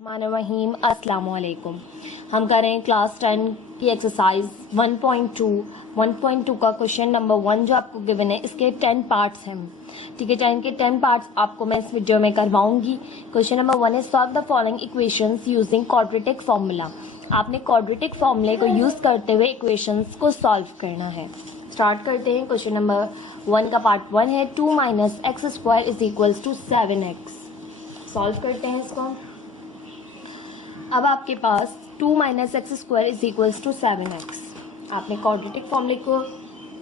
रहीम अस्सलाम वालेकुम। हम कर रहे हैं क्लास 10 की एक्सरसाइज 1.2 का क्वेश्चन नंबर 1 जो आपको गिवन है। इसके 10 पार्ट्स हैं, ठीक है। 10 के 10 पार्ट्स आपको मैं इस वीडियो में करवाऊंगी। क्वेश्चन नंबर 1 है solve the following equations using quadratic formula. आपने क्वाड्रेटिक फार्मूले को यूज करते हुए इक्वेशंस को सॉल्व करना है। स्टार्ट करते हैं। क्वेश्चन नंबर 1 का पार्ट 1 है 2 - x² is equals to 7x। Solve करते हैं इसको। अब आपके पास 2 - x² is equals to 7x। आपने क्वाड्रेटिक फॉर्मूले को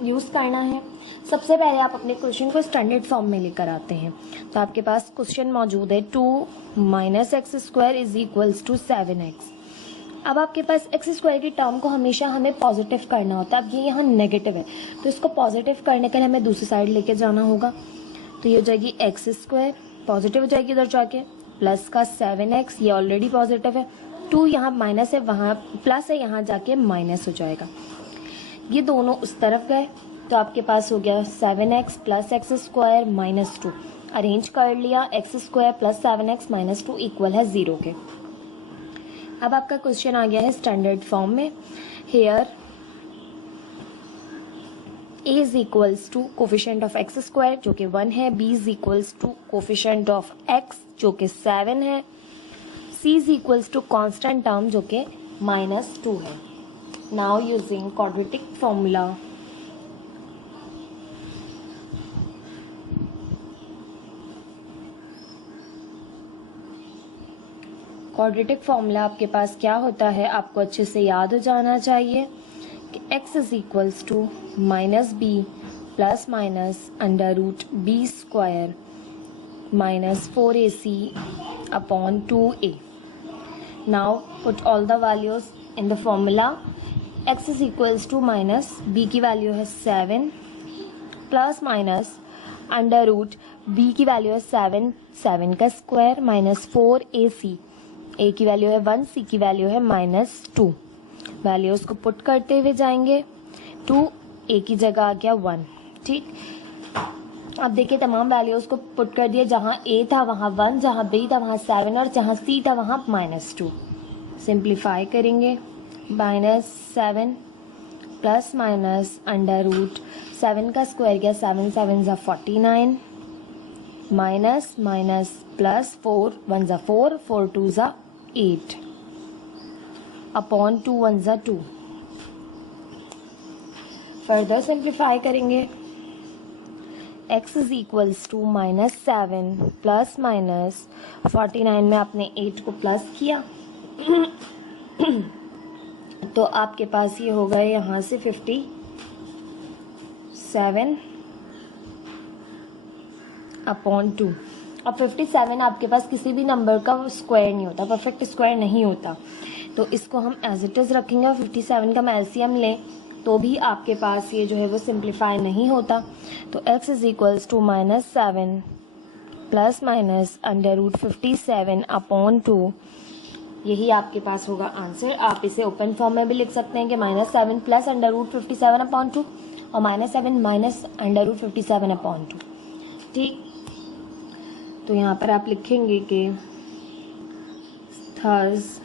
यूज़ करना है। सबसे पहले आप अपने क्वेश्चन को स्टैंडर्ड फॉर्म में लेकर आते हैं। तो आपके पास क्वेश्चन मौजूद है 2 - x² is equals to 7x। अब आपके पास x² की टर्म को हमेशा हमें पॉजिटिव करना होता है। अब ये यहाँ नेगेटिव है तो इसको पॉजिटिव करने के लिए हमें दूसरी साइड लेके जाना होगा। तो ये हो जाएगी x², पॉजिटिव हो जाएगी उधर जाके, प्लस का 7x, ये ऑलरेडी पॉजिटिव है। 2 यहाँ माइनस है, वहाँ प्लस है, यहाँ जाके माइनस हो जाएगा। ये दोनों उस तरफ गए तो आपके पास हो गया 7x + x² - 2। अरेंज कर लिया, x² + 7x - 2 इक्वल है 0 के। अब आपका क्वेश्चन आ गया है स्टैंडर्ड फॉर्म में। Here a is equals to coefficient of x² जो कि 1 है, b is equals to coefficient of x जो कि 7 है, c is equals to constant term जो कि -2 है। Now using quadratic formula quadratic formula आपके पास क्या होता है आपको अच्छे से याद हो जाना चाहिए कि x is equals to -b + √b² - 4ac upon 2a। Now put all the values in the formula। x is equals to -b की वैल्यू है 7 प्लस माइनस √b की वैल्यू है 7 का स्क्वायर -4ac, a की वैल्यू है 1, c की value है -2। Values को पुट करते हुए जाएंगे। 2 a की जगह आ गया 1, ठीक। अब देखिए तमाम वैल्यूज को पुट कर दिया। जहाँ a था वहाँ 1, जहाँ b था वहाँ 7 और जहाँ c था वहाँ -2। सिंप्लीफाई करेंगे। -7 प्लस माइनस √7 का स्क्वायर गया 7 7 = 49 minus minus plus 4 1 = 4 4 2 = 8 upon 2 1 = 2। Further simplify करेंगे। x is equals to -7 plus minus 49 में आपने 8 को प्लस किया तो आपके पास ये हो गए यहाँ से 57 अपॉन 2। अब 57 आपके पास किसी भी नंबर का स्क्वायर नहीं होता, परफेक्ट स्क्वायर नहीं होता, तो इसको हम एज इट इज़ रखेंगे। और 57 का हम एलसीएम लें तो भी आपके पास ये जो है वो सिंप्लीफाई नहीं होता। तो x is equals to -7 plus minus √57 upon 2, यही आपके पास होगा आंसर। आप इसे ओपन फॉर्म में भी लिख सकते हैं कि -7 प्लस √57 अपॉन 2 और -7 माइनस √57 अपॉन 2, ठीक। तो यहाँ पर आप लिखेंगे कि thus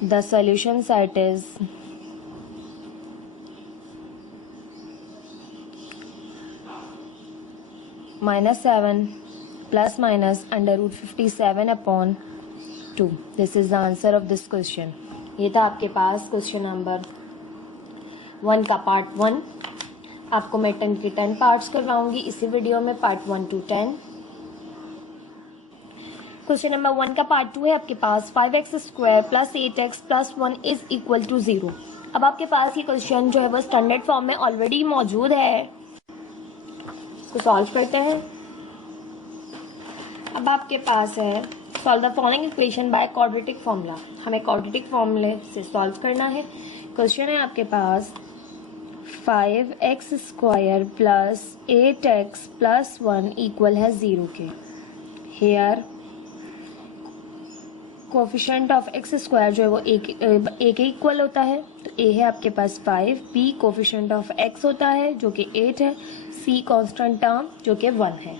the solution set is -7 plus minus √57 upon 2। This is the answer of this question. ये था आपके पास क्वेश्चन नंबर 1 का पार्ट 1। आपको मैं 10 के 10 पार्ट्स करवाऊंगी इसी वीडियो में, पार्ट 1 to 10। क्वेश्चन नंबर 1 का पार्ट 2 है आपके पास 5x² + 8x + 1 is equal to 0। अब आपके पास ये क्वेश्चन जो है वो स्टैंडर्ड फॉर्म में ऑलरेडी मौजूद है। इसको सॉल्व करते हैं। अब आपके पास है solve the following equation by quadratic formula. हमें क्वाड्रेटिक फॉर्मूले से सॉल्व करना है। क्वेश्चन है आपके पास 5x² + 8x + 1 इक्वल है 0 के। हेयर कोफिशिएंट ऑफ x² जो है वो a के इक्वल होता है, तो a है आपके पास 5, b कोफिशिएंट ऑफ x होता है जो कि 8 है, c कांस्टेंट टर्म जो कि 1 है।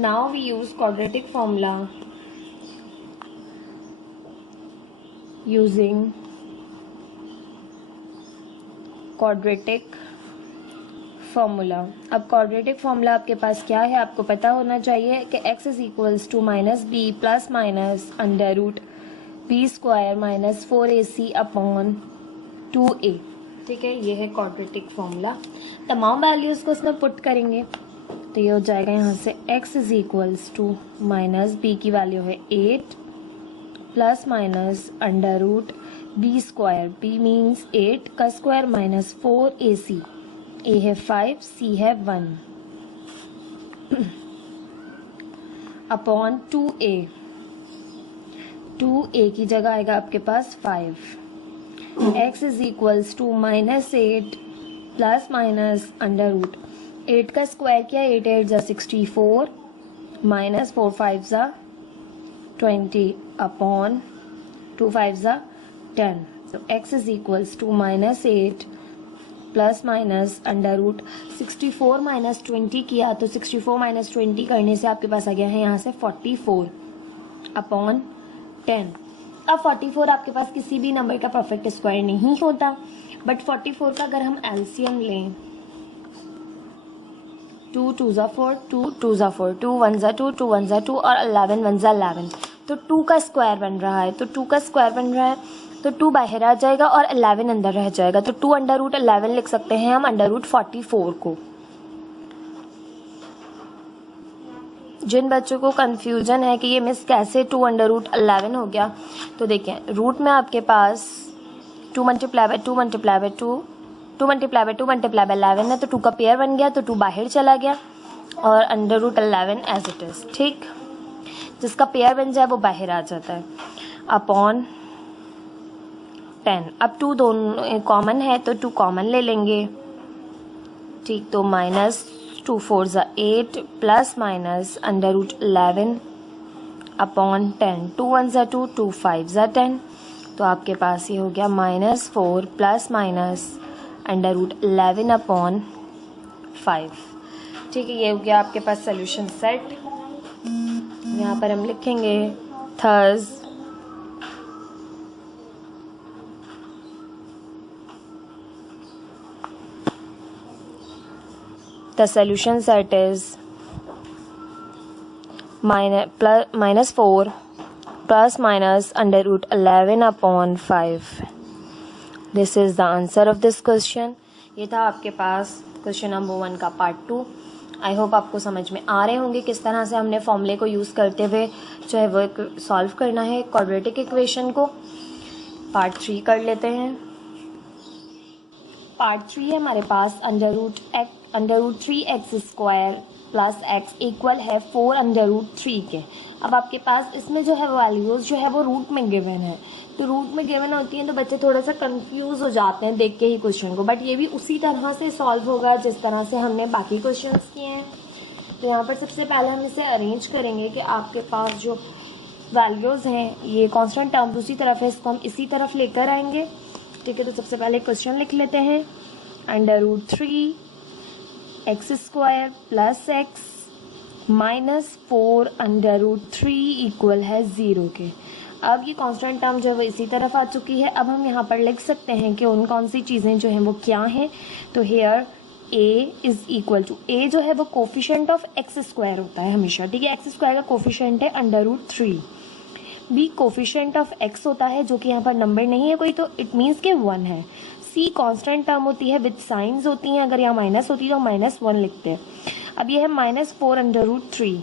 Now we use quadratic formula using quadratic formula. अब क्वाड्रेटिक फॉर्मूला आपके पास क्या है, आपको पता होना चाहिए कि x is equals to minus B plus minus under root B square minus 4ac upon 2a। ठीक है, ये है क्वाड्रेटिक फॉर्मूला। तमाम वैल्यूज़ को इसमें पुट करेंगे तो ये हो जाएगा यहाँ से x is equals to minus B की वैल्यू है 8 plus minus under root B square, B means 8 का स्क्वायर माइनस 4ac, a है 5 c है 1 अपॉन 2a, 2a की जगह आएगा आपके पास 5। x is equals to minus 8 plus minus under root 8 का स्क्वायर किया, 8 8 जा 64 माइनस 4 5 जा 20 अपॉन 2 5 जा 10। तो x is equals to minus 8 plus minus under root 64 minus 20 किया तो 64 माइनस 20 करने से आपके पास आ गया है यहाँ से 44 अपॉन 10। अब 44 आपके पास किसी भी नंबर का परफेक्ट स्क्वायर नहीं होता, बट 44 का अगर हम एलसीएम लें 2 2 जा 4, 2 2 जा 4, 2 1 जा 2, 2 1 जा 2 और 11 1 जा 11, तो 2 का स्क्वायर बन रहा है। तो 2 का स्क्वायर बन रहा है तो 2 बाहर आ जाएगा और 11 अंदर रह जाएगा, तो 2 अंडर रूट 11 लिख सकते हैं हम अंडर रूट 44 को। जिन बच्चों को कंफ्यूजन है कि ये मिस कैसे 2 अंडर रूट 11 हो गया, तो देखें रूट में आपके पास 2 multiply by 2 multiply by 2 2 multiply by 2 multiply by 11 है, तो 2 का पेयर बन गया तो 2 बाहर चला गया और under root 11 as it is. ठीक, जिसका पेयर बन जाए वो बाहर आ जाता है अपॉन 10। अब 2 दोनों कॉमन है तो 2 कॉमन ले लेंगे। ठीक, तो माइनस 2 4 जा 8 plus minus under root 11 upon 10, 2 1 जा 2, 2 5 जा 10, तो आपके पास ये हो गया minus 4 plus minus under root 11 upon 5। ठीक है, ये हो गया आपके पास सोल्यूशन सेट। यहाँ पर हम लिखेंगे थर्स the solution set is minus 4 plus minus under root 11 upon 5. This is the answer of this question. ये था आपके पास क्वेश्चन नंबर 1 का पार्ट 2। आई होप आपको समझ में आ रहे होंगे किस तरह से हमने फॉर्मूले को यूज़ करते हुए जो है वो सॉल्व करना है क्वाड्रेटिक इक्वेशन को। पार्ट 3 कर लेते हैं। पार्ट 3 है हमारे पास under root 3x square plus x equal है 4 अंडर रूट 3 के। अब आपके पास इसमें जो है वैल्यूज़ जो है वो रूट में गिवन है, तो रूट में गिवन होती हैं तो बच्चे थोड़ा सा कंफ्यूज हो जाते हैं देख के ही क्वेश्चन को, बट ये भी उसी तरह से सॉल्व होगा जिस तरह से हमने बाकी क्वेश्चंस किए हैं। तो यहाँ पर सबसे पहले हम इसे अरेंज करेंगे कि आपके पास जो वैल्यूज़ हैं ये कांस्टेंट टर्म दूसरी तरफ है, इसको हम इसी तरफ लेकर आएंगे। ठीक है, तो सबसे पहले क्वेश्चन लिख लेते हैं under root 3x square plus x minus 4 under root 3 equal है 0 के। अब ये कांस्टेंट टर्म जो है वो इसी तरफ आ चुकी है। अब हम यहाँ पर लिख सकते हैं कि उन कौन सी चीज़ें जो हैं वो क्या हैं। तो here a is equal to, a जो है वो कोफिशिएंट ऑफ x स्क्वायर होता है हमेशा। ठीक है, x स्क्वायर का कोफिशिएंट है under root 3। b coefficient of x होता है जो कि यहाँ पर नंबर नहीं है कोई, तो इट मीन्स के 1 है। c कांस्टेंट टर्म होती है विद साइंस होती हैं, अगर यहाँ माइनस होती है तो -1 लिखते हैं। अब ये है -4 अंडर रूट 3।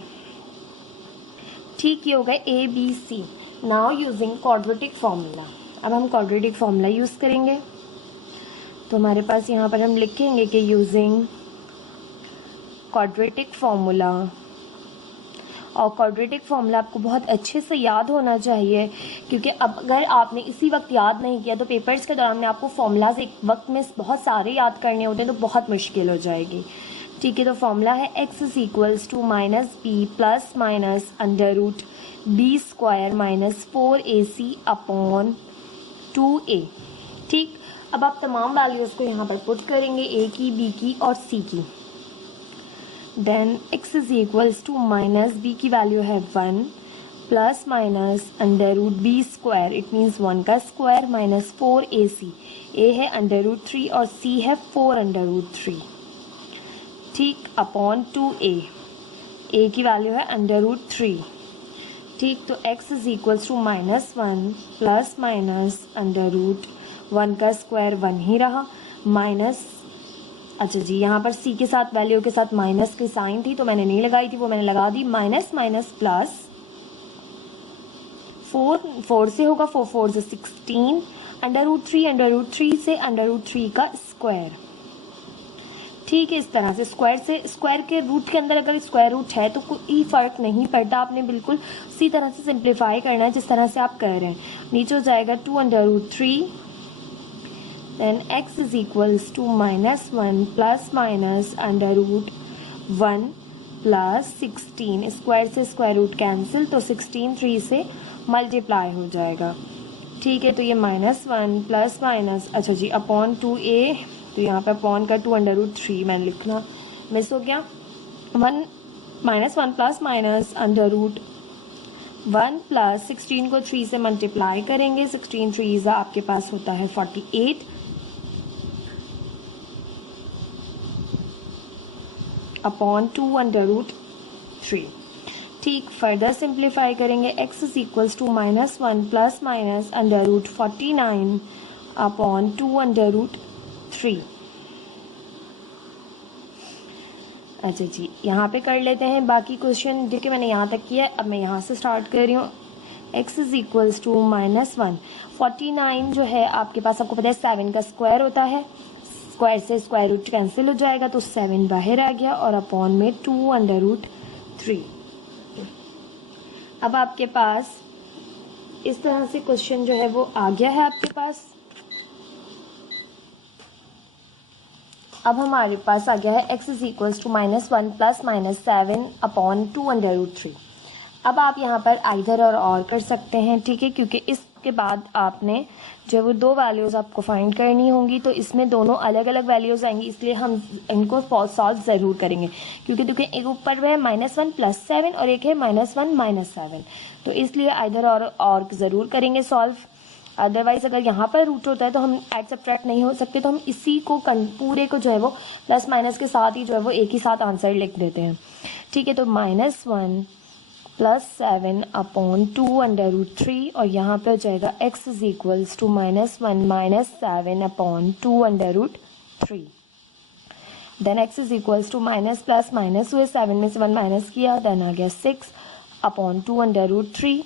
ठीक, ये हो गए a b c। Now using quadratic formula, अब हम क्वाड्रेटिक फार्मूला यूज़ करेंगे। तो हमारे पास यहाँ पर हम लिखेंगे कि यूजिंग क्वाड्रेटिक फार्मूला, और क्वाड्रेटिक फार्मूला आपको बहुत अच्छे से याद होना चाहिए, क्योंकि अब अगर आपने इसी वक्त याद नहीं किया तो पेपर्स के दौरान में आपको फार्मूलाज एक वक्त में बहुत सारे याद करने होते हैं तो बहुत मुश्किल हो जाएगी। ठीक है, तो फार्मूला है x is equals to minus B plus minus under root B square minus 4ac upon 2a। ठीक, अब आप तमाम वैल्यूज़ को यहाँ पर पुट करेंगे, a की, b की और c की। Then x is equals to minus b की वैल्यू है 1 plus minus under root B square, it means 1 का स्क्वायर माइनस 4ac, a है अंडर रूट 3 और c है 4 अंडर रूट 3, ठीक, अपॉन 2a, a की वैल्यू है अंडर रूट 3, ठीक। तो x is equals to minus 1 plus minus under root 1 का स्क्वायर 1 ही रहा, माइनस, अच्छा जी यहाँ पर c के साथ वैल्यू के साथ माइनस की साइन थी तो मैंने नहीं लगाई थी, वो मैंने लगा दी, माइनस माइनस प्लस 4 से होगा 4 से 16 अंडर रूट 3 से अंडर रूट 3 का स्क्वायर, ठीक है। इस तरह से स्क्वायर के रूट के अंदर अगर स्क्वायर रूट है तो कोई फर्क नहीं पड़ता, आपने बिल्कुल उसी तरह से सिंप्लीफाई करना है जिस तरह से आप कर रहे हैं। नीचे हो जाएगा 2 under root 3, then x is equals to minus 1 plus minus under root 1 plus 16, square से स्क्वायर रूट कैंसिल, तो 16 3 से मल्टीप्लाई हो जाएगा, ठीक है। तो ये -1 प्लस माइनस, अच्छा जी, अपॉन 2a, तो यहाँ पे अपॉन का 2 अंडर रूट 3 मैंने लिखना मिस हो गया, -1 plus minus under root 1 plus 16 को 3 से मल्टीप्लाई करेंगे, 16 3 आपके पास होता है 48 अपॉन 2 अंडर रूट 3, ठीक। फर्दर सिंप्लीफाई करेंगे, x is equals to -1 plus minus under root 49 upon 2 under root 3, अच्छा जी, यहाँ पे कर लेते हैं बाकी क्वेश्चन, देखिए मैंने यहाँ तक किया, अब मैं यहाँ से स्टार्ट कर रही हूँ। x इज इक्वल्स टू -1, 49 जो है आपके पास, आपको पता है 7 का स्क्वायर होता है, स्क्वायर से स्क्वायर रूट कैंसिल हो जाएगा तो 7 बाहर आ गया और अपॉन में 2 अंडर रूट 3। अब आपके पास इस तरह से क्वेश्चन जो है वो आ गया है आपके पास। अब हमारे पास आ गया है x is equals to -1 plus minus 7 upon 2 under root 3। अब आप यहाँ पर आइदर और कर सकते हैं, ठीक है, क्योंकि इसके बाद आपने जो है वो 2 वैल्यूज़ आपको फाइंड करनी होंगी, तो इसमें दोनों अलग अलग वैल्यूज़ आएंगी, इसलिए हम इनको सॉल्व ज़रूर करेंगे, क्योंकि देखिए एक ऊपर है -1 प्लस 7 और एक है -1 माइनस 7, तो इसलिए आइदर और ज़रूर करेंगे सॉल्व। अदरवाइज अगर यहाँ पर रूट होता है तो हम ऐड सब्ट्रैक्ट नहीं हो सकते, तो हम इसी को पूरे को जो है वो प्लस माइनस के साथ ही जो है वो एक ही साथ आंसर लिख देते हैं, ठीक है। तो -1 प्लस 7 अपॉन 2 अंडर रूट 3 और यहाँ पे हो जाएगा x is equals to -1 minus 7 upon 2 under root 3, then x is equals to minus plus minus हुए, 7 में से 1 माइनस किया, देन आ गया 6 अपॉन 2 अंडर रूट 3,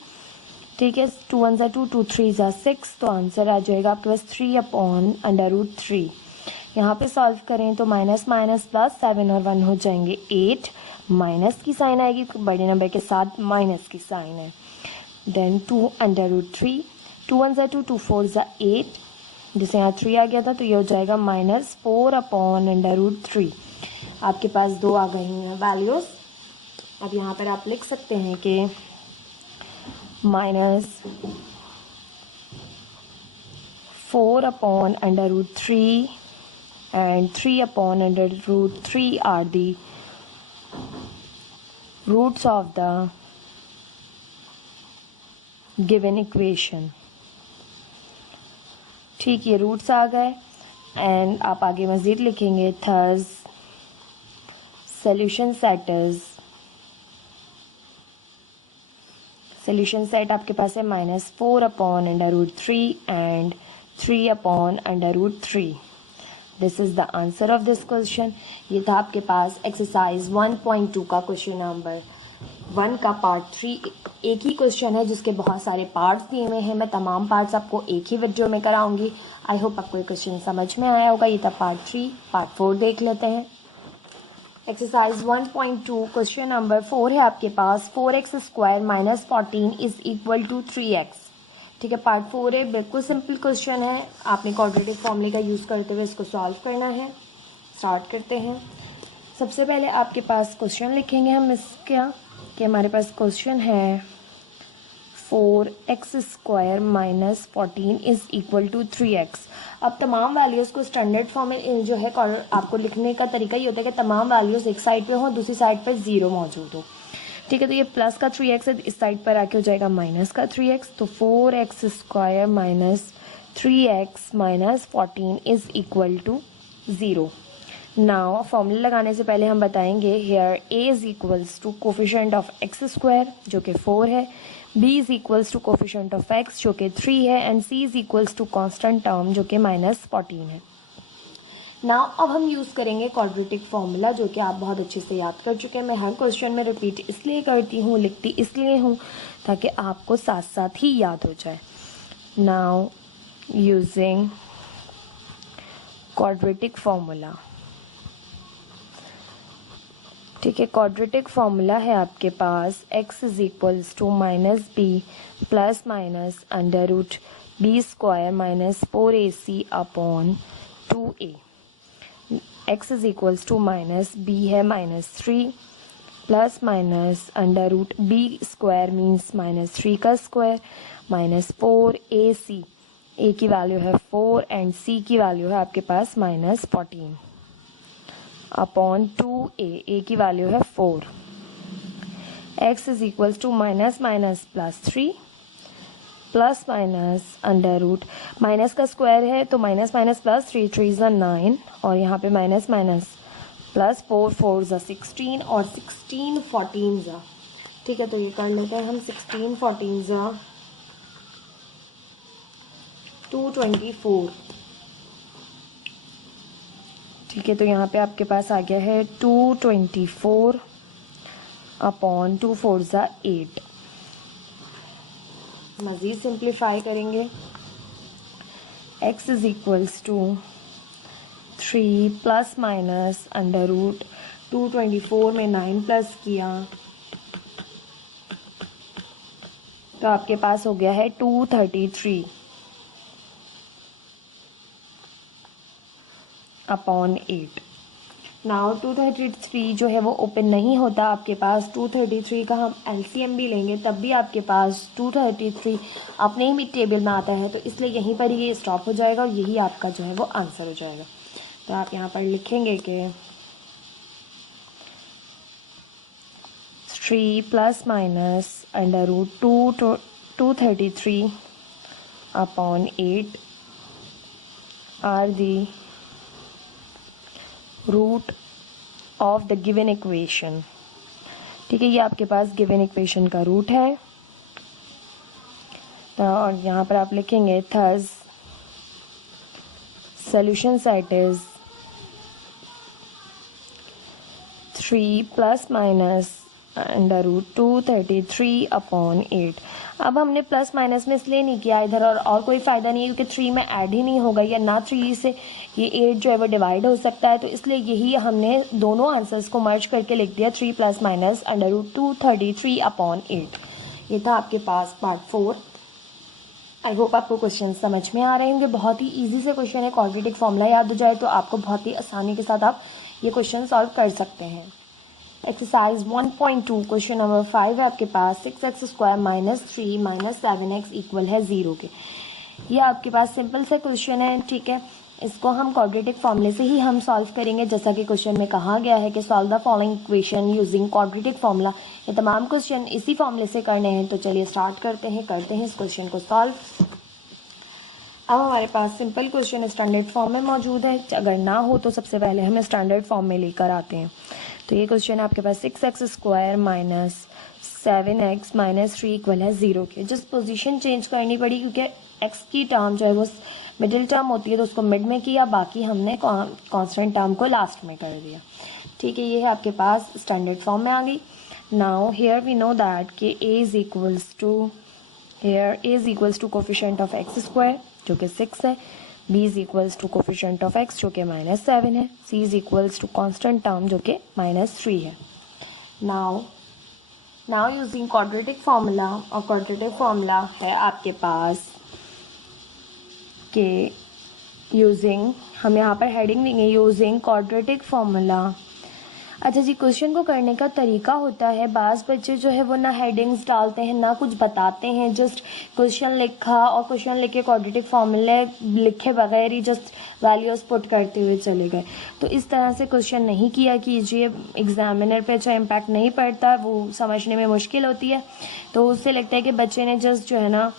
ठीक है। 2 1 ज़ा 2, 2 3 ज़ा 6, तो आंसर आ जाएगा आपके पास 3 अपॉन अंडर रूट 3। यहाँ पे सॉल्व करें तो माइनस माइनस प्लस 7 और 1 हो जाएंगे 8, माइनस की साइन आएगी, बड़े नंबर के साथ माइनस की साइन है, देन 2 अंडर रूट 3, 2 1 ज़ा 2, 2 4 ज़ा 8, जैसे यहाँ 3 आ गया था तो ये हो जाएगा -4 अपॉन अंडर रूट 3। आपके पास 2 आ गई हैं वैल्यूज़। अब यहाँ पर आप लिख सकते हैं कि -4 upon under root 3 and 3 upon under root 3 are the roots of the given equation, ठीक, ये रूट्स आ गए एंड आप आगे मज़ीद लिखेंगे, thus solution set आपके पास है -4 upon under root 3 and 3 upon under root 3। This is the answer of this question. ये था आपके पास एक्सरसाइज 1.2 का क्वेश्चन नंबर 1 का पार्ट 3। एक ही क्वेश्चन है जिसके बहुत सारे पार्ट्स दिए हुए हैं, मैं तमाम पार्ट्स आपको एक ही वीडियो में कराऊंगी। आई होप आपको ये क्वेश्चन समझ में आया होगा। ये था पार्ट 3। पार्ट 4 देख लेते हैं। एक्सरसाइज 1.2 क्वेश्चन नंबर 4 है आपके पास, 4x² - 14 is equal to 3x। ठीक है, पार्ट 4 है, बिल्कुल सिंपल क्वेश्चन है। आपने क्वाड्रेटिक फॉर्मूले का यूज़ करते हुए इसको सॉल्व करना है। स्टार्ट करते हैं। सबसे पहले आपके पास क्वेश्चन लिखेंगे हम इसका कि हमारे पास क्वेश्चन है 4x² - 14 is equal to 3x। अब तमाम वैल्यूज़ को स्टैंडर्ड फॉर्म में जो है आपको लिखने का तरीका ये होता है कि तमाम वैल्यूज़ एक साइड पे हो, दूसरी साइड पर 0 मौजूद हो। ठीक है, तो ये प्लस का 3x है, इस साइड पर आके हो जाएगा माइनस का 3x, तो 4x² minus 3x minus 14 is equal to 0। Now formula लगाने से पहले हम बताएंगे here a is equals to coefficient of x² जो कि 4 है, b is equals to coefficient of x जो कि 3 है, and c is equals to constant term जो कि -14 है। नाउ अब हम यूज़ करेंगे क्वाड्रेटिक फार्मूला जो कि आप बहुत अच्छे से याद कर चुके हैं। मैं हर क्वेश्चन में रिपीट इसलिए करती हूँ, लिखती इसलिए हूँ ताकि आपको साथ साथ ही याद हो जाए। नाउ यूजिंग क्वाड्रेटिक फार्मूला, ठीक है, क्वाड्रेटिक फार्मूला है आपके पास x is equals to minus B plus minus under root b² minus 4ac upon 2a। x is equals to minus b है -3 plus minus under root b² means -3 का square minus 4ac, a की value है 4 and c की value है आपके पास -14 upon 2a की value है 4। x is equals to minus minus plus 3 plus minus under root, minus का स्क्वायर है तो माइनस माइनस प्लस 3 3 ज़ा 9 और यहाँ पे माइनस माइनस प्लस 4 4 ज़ा 16 और 16 14 ज़ा, ठीक है, तो ये कर लेते हैं हम 16 14 ज़ा 224, ठीक है, तो यहाँ पे आपके पास आ गया है 224 अपॉन 2 4 ज़ा 8। मज़ीद सिंप्लीफाई करेंगे, x is equals to 3 plus minus under root 224 में 9 प्लस किया तो आपके पास हो गया है 233 अपॉन 8। नाउ 233 जो है वो ओपन नहीं होता आपके पास, 233 का हम एलसीएम भी लेंगे तब भी आपके पास 233 अपने ही टेबल में आता है, तो इसलिए यहीं पर ये स्टॉप हो जाएगा और यही आपका जो है वो आंसर हो जाएगा। तो आप यहाँ पर लिखेंगे कि 3 plus minus under root 233 upon 8 are the root of the given equation, ठीक है, ये आपके पास गिवन इक्वेशन का रूट है। तो और यहाँ पर आप लिखेंगे thus solution set is 3 plus minus under root 233 upon 8। अब हमने प्लस माइनस में इसलिए नहीं किया इधर, और कोई फ़ायदा नहीं है क्योंकि 3 में ऐड ही नहीं होगा, या ना 3 से ये 8 जो है वो डिवाइड हो सकता है, तो इसलिए यही हमने दोनों आंसर्स को मर्ज करके लिख दिया 3 plus minus under root 233 upon 8। ये था आपके पास पार्ट 4। आई होप आपको क्वेश्चन समझ में आ रहे होंगे। बहुत ही ईजी से क्वेश्चन है, क्वाड्रेटिक फॉर्मूला याद हो जाए तो आपको बहुत ही आसानी के साथ आप ये क्वेश्चन सॉल्व कर सकते हैं। एक्सरसाइज 1.2 क्वेश्चन नंबर 5 है आपके पास, 6x² minus 3 minus 7x equal है 0 के। ये आपके पास सिंपल से क्वेश्चन है, ठीक है, इसको हम क्वाड्रेटिक फॉर्मूले से ही हम सॉल्व करेंगे, जैसा कि क्वेश्चन में कहा गया है कि solve the following equation using quadratic formula. ये तमाम क्वेश्चन इसी फॉर्मूले से करने हैं, तो चलिए स्टार्ट करते हैं इस क्वेश्चन को सॉल्व। अब हमारे पास सिंपल क्वेश्चन स्टैंडर्ड फॉर्म में मौजूद है, अगर ना हो तो सबसे पहले हम स्टैंडर्ड फॉर्म में लेकर आते हैं। तो ये क्वेश्चन आपके पास 6x² minus 7x minus 3 equal है 0 के। जस्ट पोजीशन चेंज करनी पड़ी क्योंकि x की टर्म जो है वो मिडिल टर्म होती है तो उसको मिड में किया, बाकी हमने कांस्टेंट टर्म को लास्ट में कर दिया, ठीक है, ये है आपके पास स्टैंडर्ड फॉर्म में आ गई। Now here we know that कि a is equals to coefficient of x² जो कि 6 है, b is equals to coefficient of x जो कि -7 है, c is equals to constant term जो कि -3 है। नाउ यूजिंग क्वाड्रेटिक फार्मूला, और क्वाड्रेटिक फार्मूला है आपके पास के यूजिंग, हम यहाँ पर हेडिंग देंगे यूजिंग क्वाड्रेटिक फार्मूला अच्छा जी, क्वेश्चन को करने का तरीका होता है, बाज़ बच्चे जो है वो ना हेडिंग्स डालते हैं ना कुछ बताते हैं, जस्ट क्वेश्चन लिखा और क्वेश्चन लिख के क्वाड्रेटिक फॉर्मूले लिखे बगैर ही जस्ट वैल्यूज़ पुट करते हुए चले गए। तो इस तरह से क्वेश्चन नहीं किया कीजिए, एग्जामिनर पे अच्छा इम्पैक्ट नहीं पड़ता, वो समझने में मुश्किल होती है। तो उससे लगता है कि बच्चे ने जस्ट जो है ना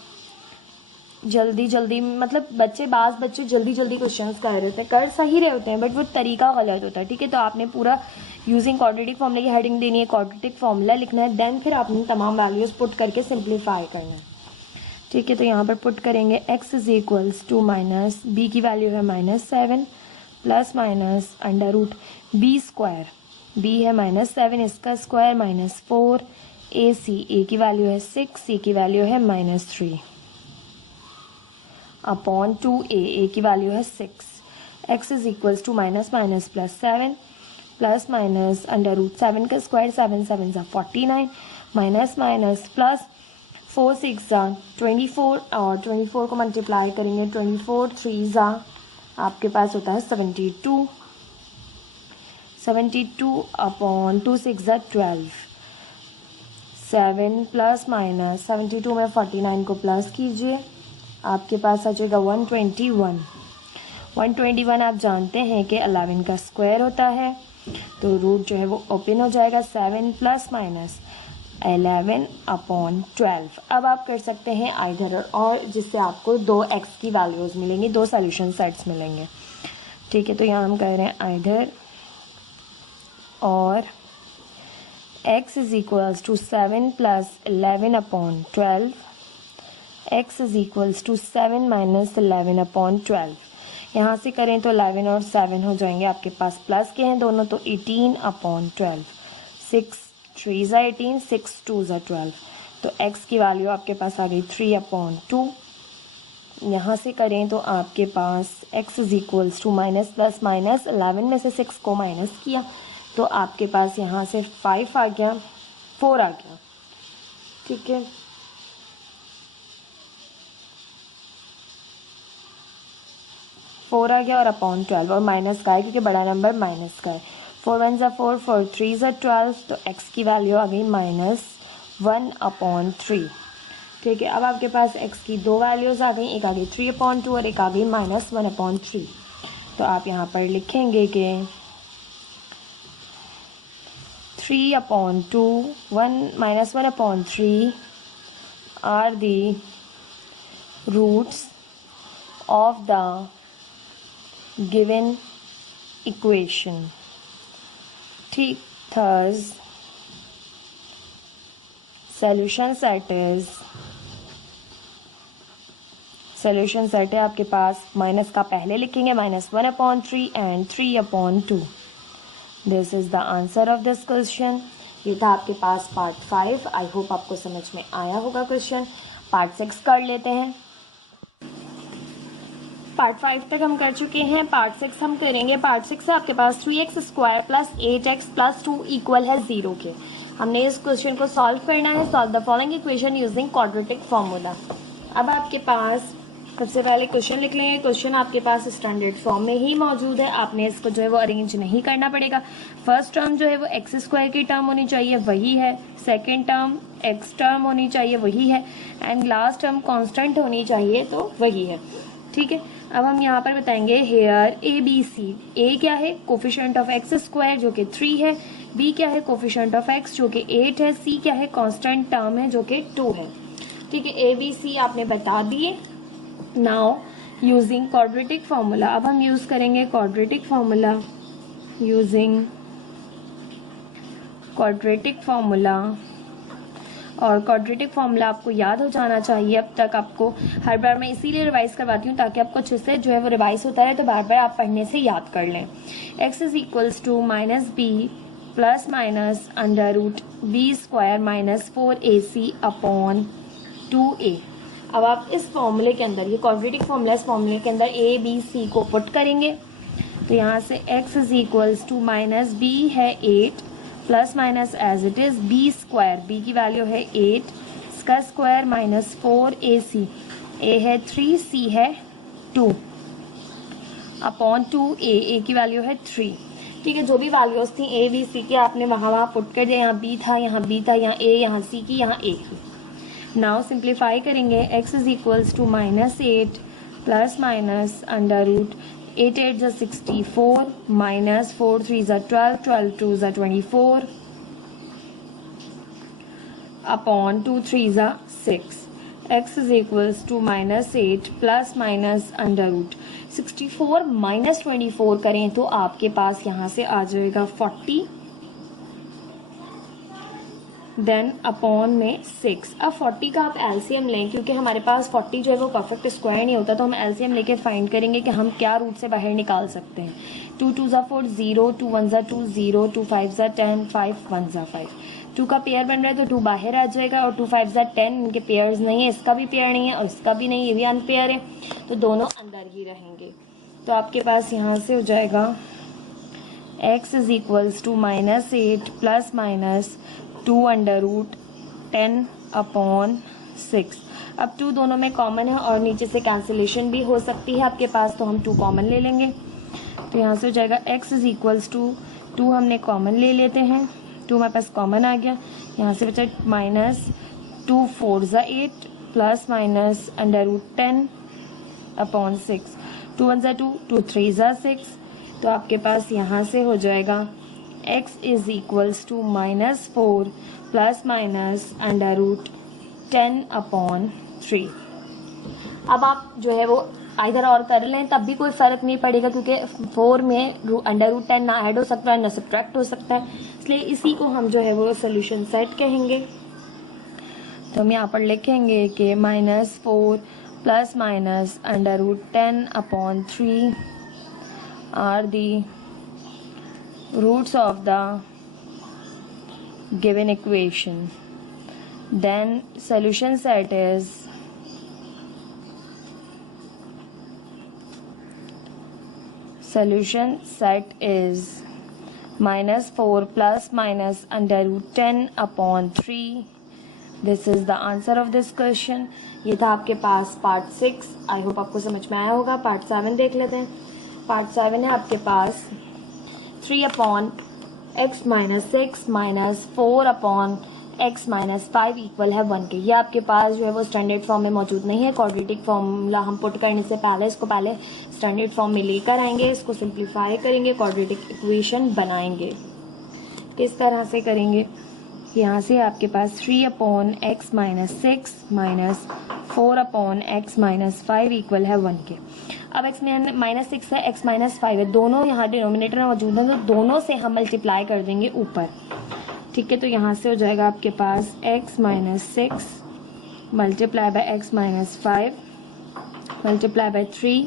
जल्दी मतलब बाज़ बच्चे जल्दी क्वेश्चंस कर रहे होते हैं, कर सही रहे होते हैं, बट वो तरीका गलत होता है। ठीक है, तो आपने पूरा यूजिंग क्वाड्रेटिक फॉर्मूला की हेडिंग देनी है, क्वाड्रेटिक फॉर्मूला लिखना है, देन फिर आपने तमाम वैल्यूज़ पुट करके सिंप्लीफाई करना है। ठीक है, तो यहाँ पर पुट करेंगे x is equals to minus B की वैल्यू है -7 plus minus under root B square, B है -7 इसका स्क्वायर -4 ए की वैल्यू है 6, सी की वैल्यू है -3 अपॉन 2 ए की वैल्यू है 6। x is equals to minus minus +7 plus minus under root 7 का स्क्वायर, 7 7 ज़ा 49 माइनस माइनस प्लस 4 6 ज़ा 24 और 24 को मल्टीप्लाई करेंगे 24 3 ज़ा आपके पास होता है 72 अपॉन 2 6 ज़ा 12, 7 प्लस माइनस 72 में 49 को प्लस कीजिए, आपके पास आ जाएगा 121 आप जानते हैं कि 11 का स्क्वायर होता है, तो रूट जो है वो ओपन हो जाएगा 7 प्लस माइनस 11 अपॉन 12। अब आप कर सकते हैं आइदर और, जिससे आपको 2x की वैल्यूज़ मिलेंगी, 2 सॉल्यूशन सेट्स मिलेंगे। ठीक है, तो यहाँ हम कह रहे हैं आइदर और x is equals to 7 plus 11 upon 12, x is equals to 7 minus 11 upon 12। यहाँ से करें तो 11 और 7 हो जाएंगे, आपके पास प्लस के हैं दोनों, तो 18 अपॉन 12, 6 3 ज़ा 18, 6 2 ज़ा 12, तो x की वैल्यू आपके पास आ गई 3 अपॉन 2। यहाँ से करें तो आपके पास x is equals to minus plus minus 11 में से 6 को माइनस किया तो आपके पास यहाँ से 5 आ गया, 4 आ गया। ठीक है, फोर आ गया और अपॉन 12 और माइनस का है क्योंकि बड़ा नंबर माइनस का है। 4 1 ज़ा 4, 4 3 ज़ा 12, तो x की वैल्यू आ गई -1 अपॉन 3। ठीक है, अब आपके पास x की 2 वैल्यूज़ आ गई, एक आ गई 3 अपॉन 2 और एक आ गई -1 अपॉन 3। तो आप यहाँ पर लिखेंगे कि 3 upon 2 -1 upon 3 are the roots of the given equation। ठीक, thus solution set है आपके पास, माइनस का पहले लिखेंगे -1 upon 3 and 3 upon 2। This is the answer of this question. ये था आपके पास पार्ट 5। आई होप आपको समझ में आया होगा क्वेश्चन। पार्ट 6 कर लेते हैं। पार्ट 5 तक हम कर चुके हैं, पार्ट 6 हम करेंगे। पार्ट 6 से आपके पास 3x square plus 8x plus 2 equal है 0 के। हमने इस क्वेश्चन को सॉल्व करना है। Solve the following equation using quadratic formula. अब आपके पास सबसे पहले क्वेश्चन लिख लेंगे। क्वेश्चन आपके पास स्टैंडर्ड फॉर्म में ही मौजूद है, आपने इसको जो है वो अरेंज नहीं करना पड़ेगा। फर्स्ट टर्म जो है वो एक्स स्क्वायर की टर्म होनी चाहिए, वही है। सेकेंड टर्म एक्स टर्म होनी चाहिए, वही है। एंड लास्ट टर्म कॉन्स्टेंट होनी चाहिए, तो वही है। ठीक है, अब हम यहाँ पर बताएंगे हेयर ए बी सी। ए क्या है, कोफिशिएंट ऑफ एक्स स्क्वायर जो कि 3 है। बी क्या है, कोफिशिएंट ऑफ एक्स जो कि 8 है। सी क्या है, कांस्टेंट टर्म है जो कि 2 है। ठीक है, ए बी सी आपने बता दिए। नाउ यूजिंग क्वाड्रेटिक फॉर्मूला, अब हम यूज करेंगे quadratic formula. Using quadratic formula, और क्वाड्रेटिक फॉर्मूला आपको याद हो जाना चाहिए। अब तक आपको हर बार मैं इसीलिए रिवाइज करवाती हूँ ताकि आपको अच्छे से जो है वो रिवाइज होता है, तो बार बार आप पढ़ने से याद कर लें। x is equals to minus B plus minus under root B square minus 4ac upon 2a। अब आप इस फॉर्मूले के अंदर, ये क्वाड्रेटिक फॉर्मूला, इस फॉर्मूले के अंदर a b c को पुट करेंगे। तो यहाँ से x is equals to minus B है 8 plus minus as it is B square, B की वैल्यू है 8, इसका स्क्वायर माइनस 4ac, a है 3, c है 2 अपॉन 2a, a की वैल्यू है 3। ठीक है, जो भी वैल्यूज थी ए बी सी की आपने वहाँ पुट कर दिया। यहाँ बी था, यहाँ बी था, यहाँ ए, यहाँ सी की, यहाँ ए की। नाउ सिंप्लीफाई करेंगे। x is equals to -8 plus minus under root 8 8 ज़ा 64 माइनस 4 3 ज़ा 12 12 2 ज़ा 24 अपॉन 2 3 ज़ा 6। x is equals to -8 plus minus under root 64 minus 24 करें तो आपके पास यहाँ से आ जाएगा 40, देन अपॉन में 6। अब 40 का आप एलसीएम लें, क्योंकि हमारे पास 40 जो है वो परफेक्ट स्क्वायर नहीं होता, तो हम एलसीएम लेके फाइंड करेंगे कि हम क्या रूट से बाहर निकाल सकते हैं। 2 2 ज़ा 4 0, 2 1 ज़ा 2 0, 2 5 ज़ा 10, 5 1 ज़ा 5। 2 का पेयर बन रहा है तो 2 बाहर आ जाएगा, और 2 5 ज़ा 10, इनके पेयर्स नहीं है, इसका भी पेयर नहीं है और इसका भी नहीं, ये भी अनपेयर है, तो दोनों अंदर ही रहेंगे। तो आपके पास यहाँ से हो जाएगा x is equals to -8 plus minus 2 under root 10 upon 6। अब 2 दोनों में कॉमन है और नीचे से कैंसिलेशन भी हो सकती है आपके पास, तो हम 2 कॉमन ले लेंगे। तो यहाँ से हो जाएगा x इज इक्वल्स टू 2 हमने कॉमन ले लेते हैं, 2 हमारे पास कॉमन आ गया। यहाँ से बचा -2 4 ज़ा 8 plus minus under root 10 upon 6। 2 1 ज़ा 2, 2 3 ज़ा 6। तो आपके पास यहाँ से हो जाएगा x is equals to -4 plus minus under root 10 upon 3। अब आप जो है वो इधर और कर लें तब भी कोई फ़र्क नहीं पड़ेगा, क्योंकि 4 में अंडर रूट 10 ना ऐड हो सकता है ना सब्ट्रैक्ट हो सकता है, इसलिए इसी को हम जो है वो सोल्यूशन सेट कहेंगे। तो हम यहाँ पर लिखेंगे कि -4 plus minus under root 10 upon 3 are the roots of the given equation. Then solution set is -4 plus minus under root 10 upon 3. This is the answer of this question. ये था आपके पास पार्ट 6। आई होप आपको समझ में आया होगा। पार्ट 7 देख लेते हैं। पार्ट 7 है आपके पास 3 upon x minus 6 minus 4 upon x minus 5 equal है 1 के। ये आपके पास जो है वो स्टैंडर्ड फॉर्म में मौजूद नहीं है। क्वाड्रेटिक फॉर्मूला हम पुट करने से पहले इसको पहले स्टैंडर्ड फॉर्म में लेकर आएंगे, इसको सिंप्लीफाई करेंगे, क्वाड्रेटिक इक्वेशन बनाएंगे। किस तरह से करेंगे? यहाँ से आपके पास 3 upon x minus 6 minus 4 upon x minus 5 equal है 1 के। अब x में -6 है, x माइनस 5 है, दोनों यहाँ डिनोमिनेटर में मौजूद हैं, तो दोनों से हम मल्टीप्लाई कर देंगे ऊपर। ठीक है, तो यहाँ से हो जाएगा आपके पास x minus 6 multiply by x minus 5 multiply by 3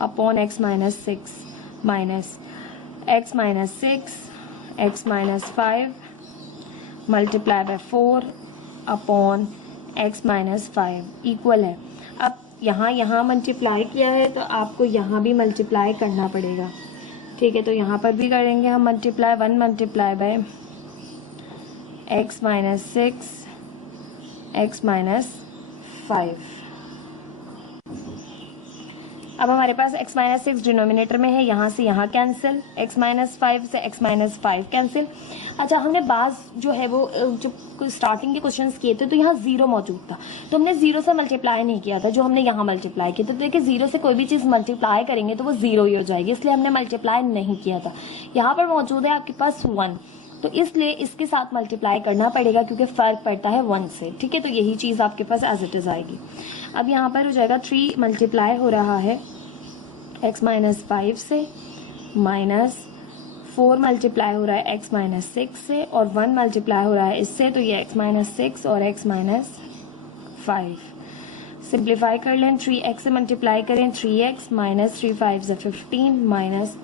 upon x minus 6 minus x minus 6 x minus 5 multiply by 4 upon x minus 5 equal है। अब यहाँ मल्टीप्लाई किया है तो आपको यहाँ भी मल्टीप्लाई करना पड़ेगा। ठीक है, तो यहाँ पर भी करेंगे हम multiply 1 multiply by x minus 6 x minus 5। अब हमारे पास x माइनस 6 डिनोमिनेटर में है, यहाँ से यहाँ कैंसिल, x माइनस 5 से x माइनस 5 कैंसिल। अच्छा, हमने बाज जो है वो जो स्टार्टिंग के क्वेश्चंस किए थे तो यहाँ 0 मौजूद था, तो हमने 0 से मल्टीप्लाई नहीं किया था, जो हमने यहाँ मल्टीप्लाई किया था। तो देखिए 0 से कोई भी चीज़ मल्टीप्लाई करेंगे तो वो 0 ही हो जाएगी, इसलिए हमने मल्टीप्लाई नहीं किया था। यहाँ पर मौजूद है आपके पास 1, तो इसलिए इसके साथ मल्टीप्लाई करना पड़ेगा क्योंकि फ़र्क पड़ता है 1 से। ठीक है, तो यही चीज़ आपके पास एज इट इज़ आएगी। अब यहाँ पर हो जाएगा 3 मल्टीप्लाई हो रहा है x माइनस 5 से माइनस 4 मल्टीप्लाई हो रहा है x माइनस 6 से और 1 मल्टीप्लाई हो रहा है इससे, तो ये x माइनस 6 और x माइनस 5। सिंप्लीफाई कर लें, 3x से मल्टीप्लाई करें 3x माइनस 3 5 ज़ा 15 minus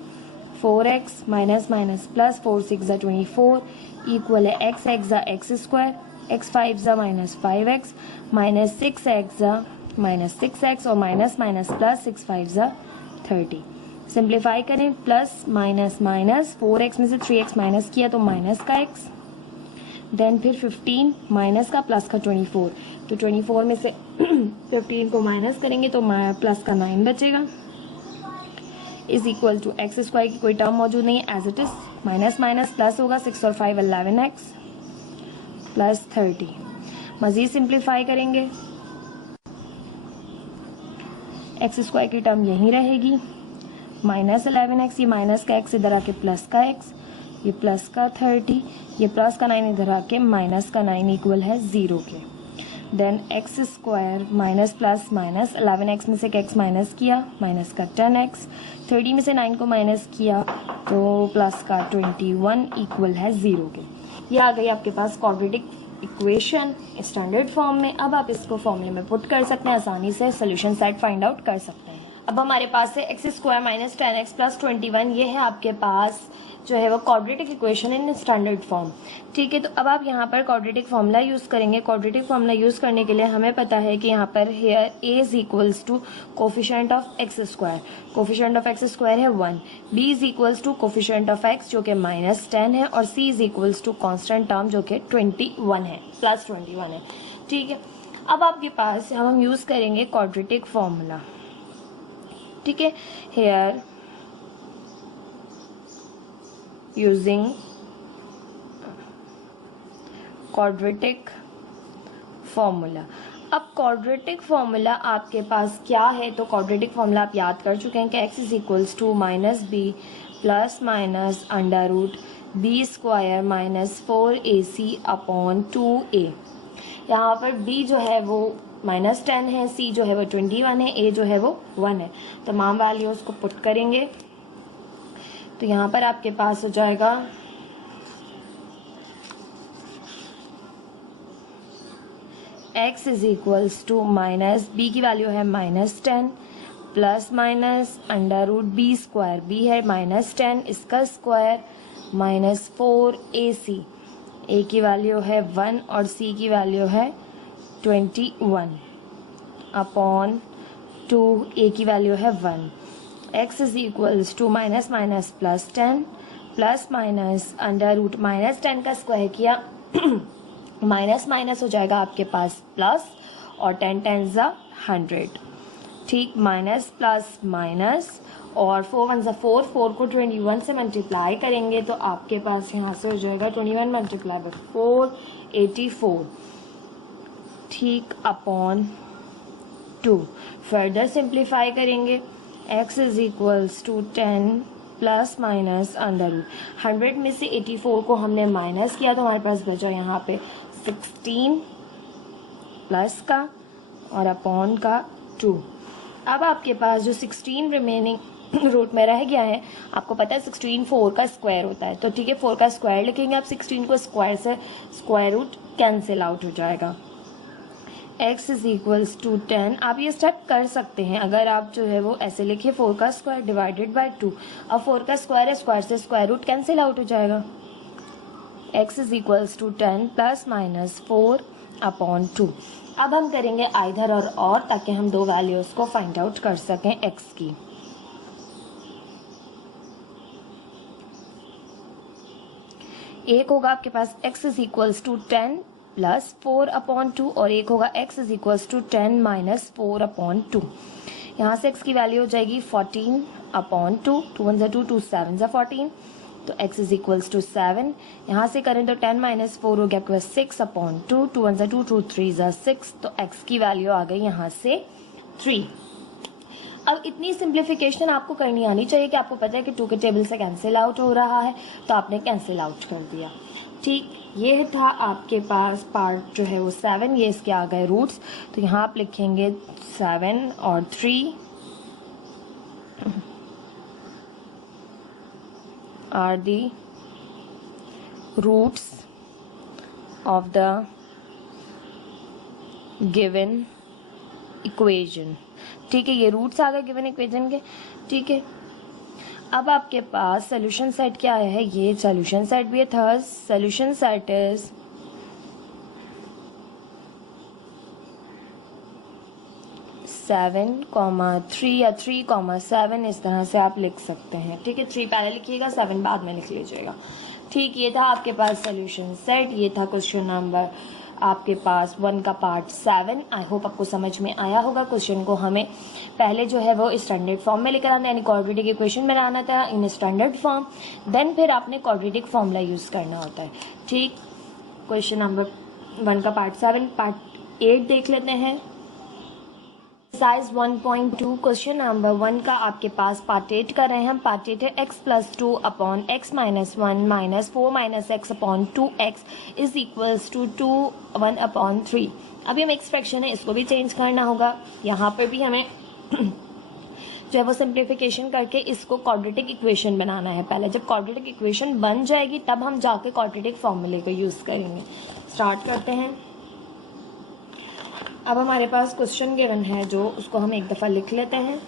4x minus minus plus 4 6 ज़ा 24 इक्वल है x ज़ा x स्क्वायर, x 5 ज़ा माइनस 5x माइनस 6x ज़ा माइनस 6x और माइनस माइनस प्लस 6 5 ज़ा 30। सिंप्लीफाई करें, प्लस माइनस माइनस 4x में से 3x माइनस किया तो माइनस का x, देन फिर 15 माइनस का प्लस का 24, तो 24 में से 15 को माइनस करेंगे तो प्लस का 9 बचेगा। Is equal to X square की कोई टर्म मौजूद नहीं है, as it is minus minus plus होगा, 6 और 5 11x प्लस 30। मजीद सिंप्लीफाई करेंगे, एक्स स्क्वायर की टर्म यहीं रहेगी, माइनस 11x, ये माइनस का x इधर आके प्लस का x, ये प्लस का 30, ये प्लस का 9 इधर आके माइनस का 9 इक्वल है 0 के। Then X square minus plus minus 11x में से x माइनस किया, माइनस का 10x, 30 में से 9 को माइनस किया तो प्लस का 21 इक्वल है 0 के। ये आ गई आपके पास क्वाड्रेटिक इक्वेशन स्टैंडर्ड फॉर्म में। अब आप इसको फॉर्मूले में पुट कर सकते हैं, आसानी से सोल्यूशन सेट फाइंड आउट कर सकते हैं। अब हमारे पास है x square minus 10x plus 21, ये है आपके पास जो है वो quadratic equation in standard form. ठीक है, तो अब आप यहाँ पर क्वाड्रेटिक फॉर्मूला यूज़ करेंगे। क्वाड्रेटिक फॉर्मूला यूज़ करने के लिए हमें पता है कि यहाँ पर here a is equals to coefficient of x square, coefficient of x square है 1, b is equals to coefficient of x जो कि -10 है, और c is equals to constant term जो कि 21 है, प्लस 21 है। ठीक है, अब आपके पास हम यूज़ करेंगे क्वाड्रेटिक फॉर्मूला। ठीक है, हेयर यूजिंग क्वाड्रेटिक फॉर्मूला। अब क्वाड्रेटिक फॉर्मूला आपके पास क्या है, तो क्वाड्रेटिक फॉर्मूला आप याद कर चुके हैं कि x is equals to minus B plus minus under root B square minus 4ac upon 2a। यहाँ पर b जो है वो -10 है, c जो है वो 21 है, a जो है वो 1 है। तमाम वैल्यूज को पुट करेंगे तो यहाँ पर आपके पास हो जाएगा x is equals to minus B की वैल्यू है -10 plus minus under root B square, B है -10 इसका स्क्वायर माइनस 4ac, a की वैल्यू है 1 और c की वैल्यू है 21 अपॉन 2, a की वैल्यू है 1। x is equals to minus minus plus 10 plus minus under root -10 का स्क्वायर किया माइनस माइनस हो जाएगा आपके पास प्लस, और 10 10 ज़ा 100। ठीक, माइनस प्लस माइनस और 4 1 ज़ा 4, 4 को 21 से मल्टीप्लाई करेंगे तो आपके पास यहाँ से हो जाएगा 21 मल्टीप्लाई बाय 4 84। ठीक, अपॉन 2। फर्दर सिंप्लीफाई करेंगे, x is equals to 10 plus minus under root 100 में से 84 को हमने माइनस किया तो हमारे पास बचा यहाँ पे 16 प्लस का और अपॉन का 2। अब आपके पास जो 16 रिमेनिंग रूट में रह गया है, आपको पता है 16 4 का स्क्वायर होता है, तो ठीक है 4 का स्क्वायर लिखेंगे आप, 16 को स्क्वायर से स्क्वायर रूट कैंसिल आउट हो जाएगा। x इज इक्वल्स टू 10, आप ये स्टेप कर सकते हैं अगर आप जो है वो ऐसे लिखिए 4 का स्क्वायर डिवाइडेड बाय 2। अब 4 का स्क्वायर है, स्क्वायर से स्क्वायर रूट कैंसिल आउट हो जाएगा। x is equals to 10 plus minus 4 upon 2। अब हम करेंगे आइधर और ताकि हम दो वैल्यूज को फाइंड आउट कर सकें x की। एक होगा आपके पास x is equals to 10 plus 4 upon 2 और एक होगा x is equals to 10 minus 4 upon 2। यहाँ से x की वैल्यू हो जाएगी 14 अपॉन 2, 2 1 ज़ा 2, 2 7 ज़ा 14, तो x इज इक्वल्स टू 7। यहाँ से करें तो 10 माइनस 4 हो गया आपके पास 6 अपॉन 2, 2 1 ज़ा 2, 2 3 ज़ा 6, तो x की वैल्यू आ गई यहाँ से 3। अब इतनी सिंप्लीफिकेशन आपको करनी आनी चाहिए कि आपको पता है कि 2 के टेबल से कैंसिल आउट हो रहा है, तो आपने कैंसिल आउट कर दिया। ठीक, ये था आपके पास पार्ट जो है वो 7, ये इसके आ गए रूट्स, तो यहाँ आप लिखेंगे 7 और 3 are the roots of the given equation. ठीक है, ये रूट्स आ गए गिवन इक्वेशन के। ठीक है, अब आपके पास सोल्यूशन सेट क्या आया है, ये सोल्यूशन सेट भी है। थर्ड सोल्यूशन सेट इज 7,3 या 3,7, इस तरह से आप लिख सकते हैं। ठीक है, 3 पहले लिखिएगा, 7 बाद में लिख लीजिएगा। ठीक, ये था आपके पास सोल्यूशन सेट, ये था क्वेश्चन नंबर आपके पास 1 का पार्ट 7। आई होप आपको समझ में आया होगा। क्वेश्चन को हमें पहले जो है वो स्टैंडर्ड फॉर्म में लेकर आना, यानी क्वाड्रेटिक इक्वेशन बनाना था इन स्टैंडर्ड फॉर्म, देन फिर आपने क्वाड्रेटिक फॉर्मूला यूज़ करना होता है। ठीक, क्वेश्चन नंबर 1 का पार्ट 7, पार्ट 8 देख लेते हैं। एक्सरसाइज 1.2 क्वेश्चन नंबर 1 का आपके पास पार्ट 8 कर रहे हैं हम। पार्ट 8 है x+2 upon x minus 1 minus 4 minus x upon 2x is equals to 2 1 upon 3। अभी हम एक्स फ्रैक्शन है इसको भी चेंज करना होगा। यहाँ पर भी हमें जो है वो सिंप्लीफिकेशन करके इसको क्वाड्रेटिक इक्वेशन बनाना है। पहले जब क्वाड्रेटिक इक्वेशन बन जाएगी तब हम जाके क्वाड्रेटिक फॉर्मूले को यूज़ करेंगे। स्टार्ट करते हैं। अब हमारे पास क्वेश्चन गिवन है जो उसको हम एक दफ़ा लिख लेते हैं।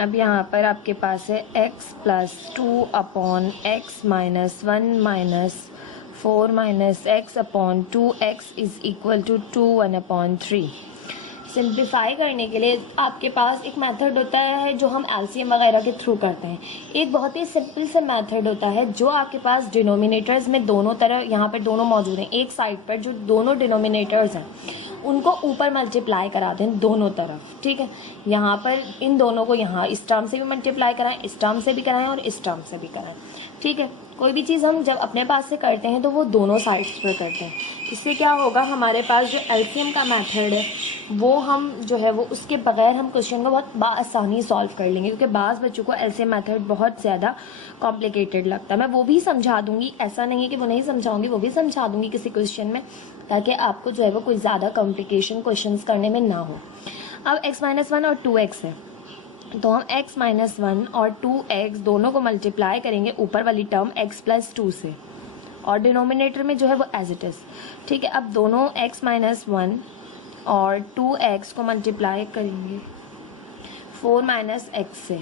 अब यहाँ पर आपके पास है x+2 upon x minus 1 minus 4 minus x upon 2x is equal to 2 1 upon 3। Simplify करने के लिए आपके पास एक मेथड होता है जो हम एलसीएम वगैरह के थ्रू करते हैं। एक बहुत ही सिंपल सा मेथड होता है जो आपके पास डिनोमिनेटर्स में दोनों तरफ यहाँ पर दोनों मौजूद हैं। एक साइड पर जो दोनों डिनोमिनेटर्स हैं उनको ऊपर मल्टीप्लाई करा दें दोनों तरफ। ठीक है, यहाँ पर इन दोनों को यहाँ इस टर्म से भी मल्टीप्लाई कराएं, इस टर्म से भी कराएं और इस टर्म से भी कराएं। ठीक है, कोई भी चीज़ हम जब अपने पास से करते हैं तो वो दोनों साइड्स पर करते हैं। इससे क्या होगा, हमारे पास जो एलसीएम का मेथड है वो हम जो है वो उसके बगैर हम क्वेश्चन को बहुत आसानी सॉल्व कर लेंगे, क्योंकि बाज़ बच्चों को एलसीएम मेथड बहुत ज़्यादा कॉम्प्लिकेटेड लगता है। मैं वो भी समझा दूंगी, ऐसा नहीं है कि वो नहीं समझाऊंगी, वो भी समझा दूंगी किसी क्वेश्चन में, ताकि आपको जो है वो कोई ज़्यादा कॉम्प्लिकेशन क्वेश्चन करने में ना हो। अब x-1 और 2x है तो हम x-1 और 2x दोनों को मल्टीप्लाई करेंगे ऊपर वाली टर्म x+2 से, और डिनोमिनेटर में जो है वो एज इट इज़। ठीक है, अब दोनों x-1 और 2x को मल्टीप्लाई करेंगे 4 माइनस x से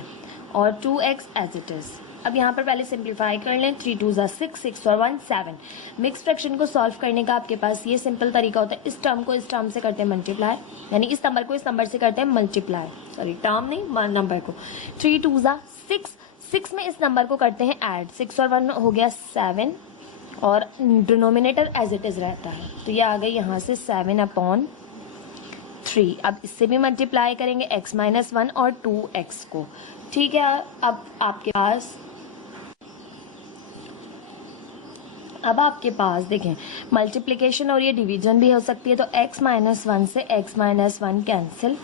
और 2x एज इट इज़। अब यहाँ पर पहले सिंप्लीफाई कर लें। 3 2 6 6 और 1 7। मिक्स फ्रैक्शन को सॉल्व करने का आपके पास ये सिंपल तरीका होता है, इस टर्म को इस टर्म से करते हैं मल्टीप्लाई, यानी इस नंबर को इस नंबर से करते हैं मल्टीप्लाई, सॉरी टर्म नहीं नंबर को। 3 2 6 6 में इस नंबर को करते हैं ऐड, 6 और 1 हो गया 7 और डिनोमिनेटर एज इट इज़ रहता है, तो ये आ गई यहाँ से 7 अपॉन 3। अब इससे भी मल्टीप्लाई करेंगे x-1 और 2x को। ठीक है, अब आपके पास देखें मल्टीप्लिकेशन और ये डिवीजन भी हो सकती है, तो x-1 से x-1 कैंसिल,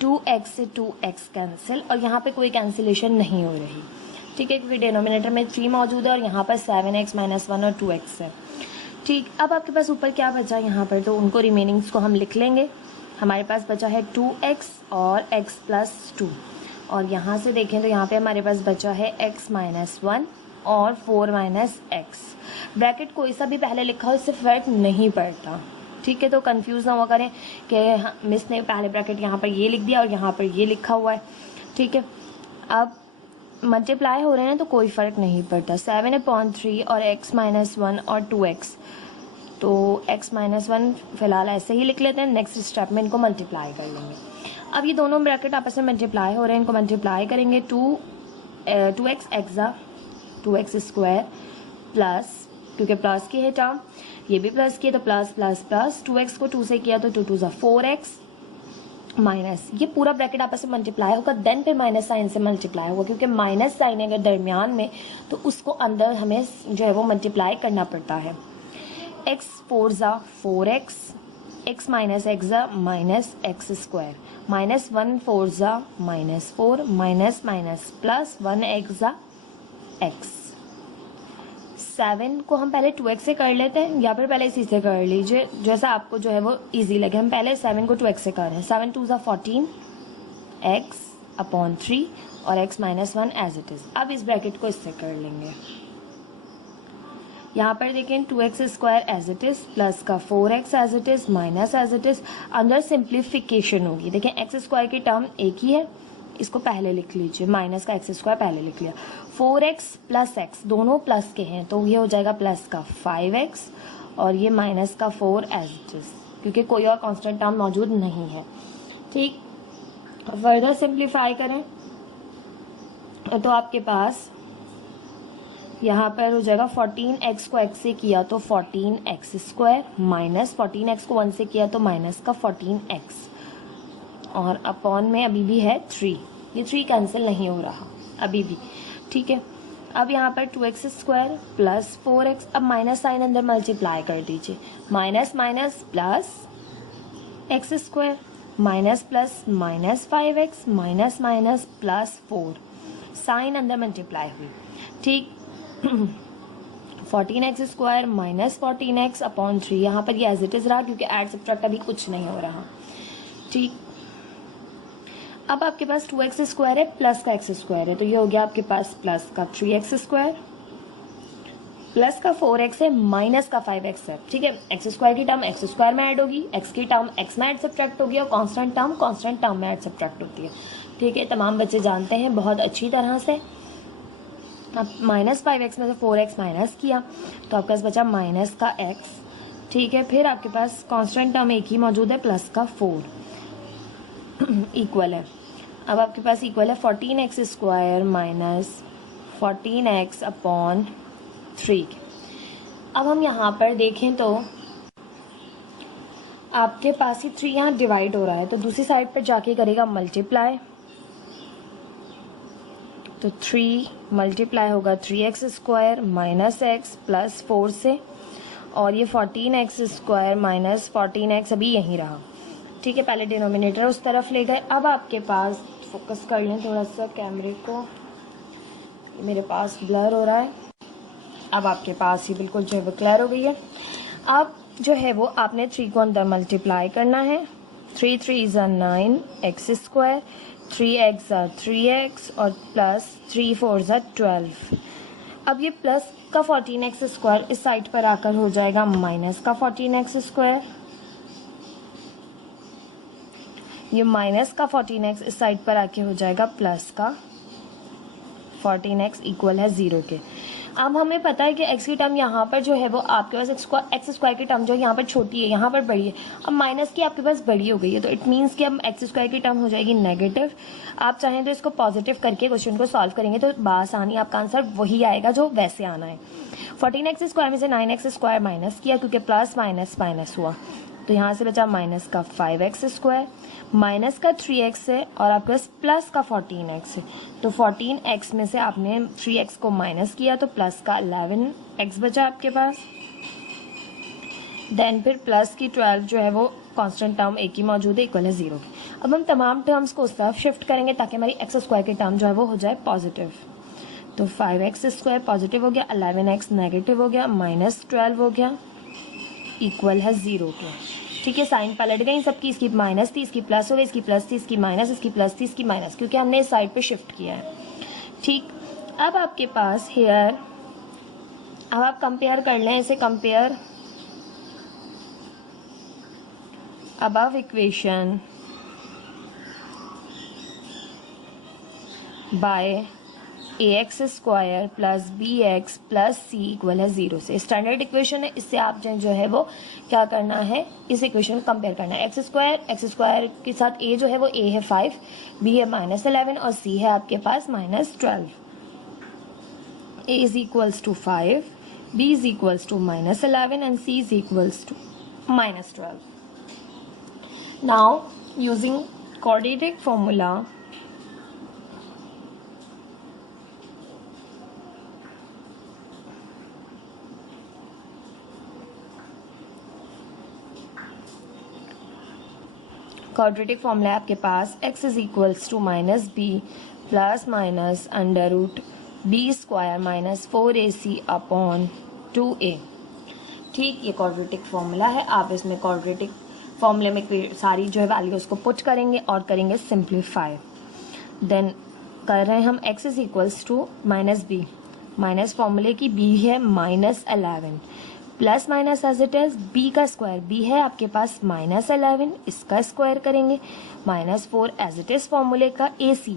2x से 2x कैंसिल, और यहाँ पे कोई कैंसिलेशन नहीं हो रही। ठीक है, क्योंकि डिनोमिनेटर में 3 मौजूद है और यहाँ पर 7x-1 और 2x है। ठीक, अब आपके पास ऊपर क्या बचा यहाँ पर, तो उनको रिमेनिंग्स को हम लिख लेंगे। हमारे पास बचा है 2x और x+2, और यहाँ से देखें तो यहाँ पे हमारे पास बचा है x-1 और 4 माइनस x। ब्रैकेट कोई सा भी पहले लिखा हो इससे फ़र्क नहीं पड़ता। ठीक है, तो कंफ्यूज ना हुआ करें कि मिस ने पहले ब्रैकेट यहाँ पर ये लिख दिया और यहाँ पर ये लिखा हुआ है। ठीक है, अब मल्टीप्लाई हो रहे हैं तो कोई फ़र्क नहीं पड़ता। 7/3 और x-1 और 2x, तो x-1 फिलहाल ऐसे ही लिख लेते हैं, नेक्स्ट स्टेप में इनको मल्टीप्लाई कर लेंगे। अब ये दोनों ब्रैकेट आपस में मल्टीप्लाई हो रहे हैं, इनको मल्टीप्लाई करेंगे 2x एक्सा 2x स्क्वायर प्लस, क्योंकि प्लस की है टर्म, ये भी प्लस की है तो प्लस प्लस प्लस, 2x को 2 से किया तो 2 2 4x माइनस, ये पूरा ब्रैकेट आपस में मल्टीप्लाई होगा, देन फिर माइनस साइन से मल्टीप्लाई होगा, क्योंकि माइनस साइन अगर दरमियान में तो उसको अंदर हमें जो है वो मल्टीप्लाई करना पड़ता है। x 4 4x, x माइनस एक्सा minus x square, minus 1 4 minus 4 minus minus plus 1 एक्सा x। 7 को हम पहले 2x से कर लेते हैं, या फिर पहले इसी से कर लीजिए, जैसा आपको जो है वो इजी लगे। हम पहले 7 को 2x से कर रहे हैं। 7 2 14 x अपॉन 3 और x-1 एज इट इज़। अब इस ब्रैकेट को इससे कर लेंगे। यहाँ पर देखें 2x square as it is plus का 4x as it is minus as it is, अंदर सिंप्लीफिकेशन होगी। देखें x स्क्वायर की टर्म एक ही है, इसको पहले लिख लीजिए, माइनस का x स्क्वायर पहले लिख लिया। 4x प्लस x दोनों प्लस के हैं तो ये हो जाएगा प्लस का 5x और ये माइनस का 4 एज इट इज़, क्योंकि कोई और कांस्टेंट टर्म मौजूद नहीं है। ठीक, फर्दर सिंप्लीफाई करें तो आपके पास यहाँ पर हो जाएगा 14x को x से किया तो 14x² माइनस 14x को 1 से किया तो माइनस का 14x और अपॉन में अभी भी है 3। ये 3 कैंसिल नहीं हो रहा अभी भी, ठीक है। अब यहाँ पर 2x² प्लस 4x, अब माइनस साइन अंदर मल्टीप्लाई कर दीजिए, minus minus plus x² minus plus minus 5x minus minus plus 4, sign अंदर मल्टीप्लाई हुई, ठीक। 14x² माइनस 14x अपॉन 3, यहाँ पर ये एज इट इज़ रहा क्योंकि एड सब्ट्रैक्ट अभी कुछ नहीं हो रहा, ठीक। अब आपके पास 2x² है प्लस का x² है तो ये हो गया आपके पास प्लस का 3x² प्लस का 4x है माइनस का 5x है, ठीक है। x² की टर्म x² में ऐड होगी, x की टर्म x में ऐड सब्ट्रैक्ट होगी और कांस्टेंट टर्म में ऐड सब्ट्रैक्ट होती है, ठीक है। तमाम बच्चे जानते हैं बहुत अच्छी तरह से। अब माइनस 5x में से 4x माइनस किया तो आपके पास बचा माइनस का x, ठीक है। फिर आपके पास कांस्टेंट टर्म एक ही मौजूद है प्लस का 4 इक्वल है, अब आपके पास इक्वल है 14x² माइनस 14x अपॉन 3। अब हम यहाँ पर देखें तो आपके पास ही 3 यहाँ डिवाइड हो रहा है तो दूसरी साइड पर जाके करेगा मल्टीप्लाई, तो 3 मल्टीप्लाई होगा 3x² माइनस x प्लस 4 से और ये 14x² माइनस 14x अभी यहीं रहा, ठीक है। पहले डिनोमिनेटर उस तरफ ले गए। अब आपके पास फोकस कर लें थोड़ा सा कैमरे को, मेरे पास ब्लर हो रहा है। अब आपके पास ही बिल्कुल जो है वो क्लियर हो गई है। अब जो है वो आपने 3 को अंदर मल्टीप्लाई करना है, 3 3 = 9 x², 3x = 3x और प्लस 3 4 = 12। अब ये प्लस का 14x² इस साइड पर आकर हो जाएगा माइनस का 14x², ये माइनस का 14x इस साइड पर आके हो जाएगा प्लस का 14x इक्वल है 0 के। अब हमें पता है कि x की टर्म यहाँ पर जो है वो आपके पास x² की टर्म जो है यहाँ पर छोटी है, यहाँ पर बड़ी है। अब माइनस की आपके पास बड़ी हो गई है तो इट मीन्स कि अब x² की टर्म हो जाएगी नेगेटिव। आप चाहें तो इसको पॉजिटिव करके क्वेश्चन को सॉल्व करेंगे तो बासानी आपका आंसर वही आएगा जो वैसे आना है। 14x² में से 9x² माइनस किया क्योंकि प्लस माइनस माइनस हुआ तो यहाँ से बचा माइनस का 5x² माइनस का 3x है और आपके पास प्लस का 14x है, तो 14x में से आपने 3x को माइनस किया तो प्लस का 11x बचा आपके पास। देन फिर प्लस की 12 जो है वो कांस्टेंट टर्म एक ही मौजूद है इक्वल है 0 की। अब हम तमाम टर्म्स को उस तरफ शिफ्ट करेंगे ताकि हमारी x² की टर्म जो है वो हो जाए पॉजिटिव, तो 5x² पॉजिटिव हो गया, 11x नेगेटिव हो गया, माइनस 12 हो गया इक्वल है 0 के, ठीक है। साइन पलट गई सबकी, इसकी माइनस थी इसकी प्लस हो गई, इसकी प्लस थी इसकी माइनस, इसकी प्लस थी इसकी माइनस, क्योंकि हमने इस साइड पे शिफ्ट किया है, ठीक। अब आपके पास हेयर, अब आप कंपेयर कर लें इसे, compare above equation by ax² plus bx plus c equal है 0 से। स्टैंडर्ड इक्वेशन है, इससे आप जो है वो क्या करना है, इस इक्वेशन को कंपेयर करना है। x² के साथ a जो है वो a है 5, b है -11 और c है आपके पास -12। a is equals to 5, b is equals to -11 and c is equals to -12। Now using quadratic formula, quadratic formula है आपके पास x is equals to minus B plus minus under root b² minus 4ac upon 2a, ठीक। ये quadratic formula है। आप इसमें quadratic फॉर्मूले में सारी जो है वैल्यूज को पुट करेंगे और करेंगे सिंप्लीफाई। देन कर रहे हैं हम x is equals to minus b, minus फॉर्मूले की b है -11 plus minus as it is b का स्क्वायर, b है आपके पास -11, इसका स्क्वायर करेंगे -4 एज इट इज फॉर्मूले का ac,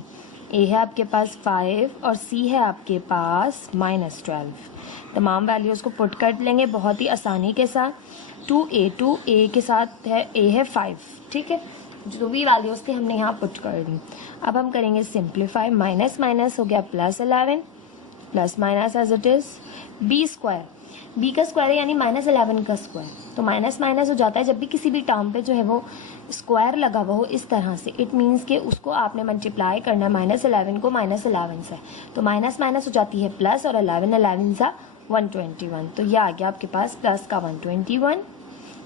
a है आपके पास 5 और c है आपके पास -12। तमाम वैल्यूज को पुट कर लेंगे बहुत ही आसानी के साथ। 2a के साथ है a है 5, ठीक है। जो भी वैल्यूज़ थी हमने यहाँ पुट कर दी। अब हम करेंगे सिंप्लीफाई, माइनस माइनस हो गया plus 11, plus minus as it is, b square, b का स्क्वायर है यानी माइनस 11 का स्क्वायर, तो माइनस माइनस हो जाता है जब भी किसी भी टर्म पे जो है वो स्क्वायर लगा हुआ हो इस तरह से, इट मीन्स कि उसको आपने मल्टीप्लाई करना है माइनस 11 को माइनस 11 से, तो माइनस माइनस हो जाती है प्लस, और 11 11 सा 121, तो ये आ गया आपके पास प्लस का 121,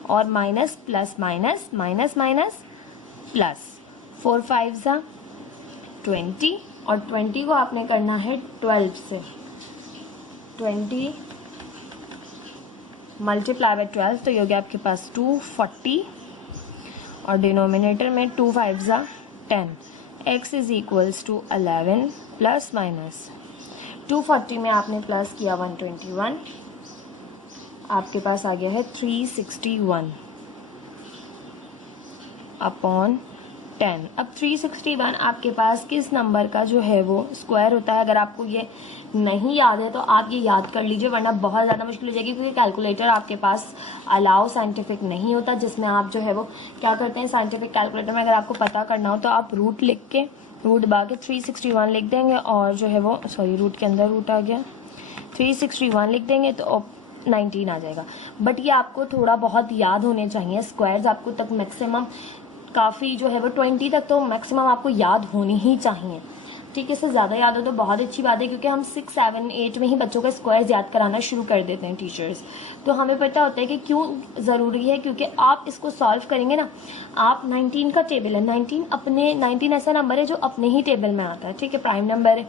और minus plus minus minus minus plus, 4 5 सा 20, और 20 को आपने करना है 12 से, 20 मल्टीप्लाई बाय 12, तो ये हो गया आपके पास 240, और डिनोमिनेटर में 2 5 ज़ा 10, x is equals to 11 plus minus 240 में आपने प्लस किया 121, आपके पास आ गया है 361 अपॉन 10। अब 361 आपके पास किस नंबर का जो है वो स्क्वायर होता है, अगर आपको ये नहीं याद है तो आप ये याद कर लीजिए, वरना बहुत ज़्यादा मुश्किल हो जाएगी, क्योंकि कैलकुलेटर आपके पास अलाउ साइंटिफिक नहीं होता, जिसमें आप जो है वो क्या करते हैं, साइंटिफिक कैलकुलेटर में अगर आपको पता करना हो तो आप रूट लिख के, रूट बा के 361 लिख देंगे, और जो है वो सॉरी रूट के अंदर रूट आ गया, 361 लिख देंगे तो 19 आ जाएगा। बट ये आपको थोड़ा बहुत याद होने चाहिए, स्क्वायर्स आपको तक मैक्सिमम काफ़ी जो है वो 20 तक तो मैक्सिमम आपको याद होनी ही चाहिए, ठीक है। इससे ज़्यादा याद हो तो बहुत अच्छी बात है, क्योंकि हम 6 7 8 में ही बच्चों का स्क्वायर्स याद कराना शुरू कर देते हैं टीचर्स, तो हमें पता होता है कि क्यों ज़रूरी है, क्योंकि आप इसको सॉल्व करेंगे ना, आप 19 का टेबल है, 19 ऐसा नंबर है जो अपने ही टेबल में आता है, ठीक है, प्राइम नंबर है।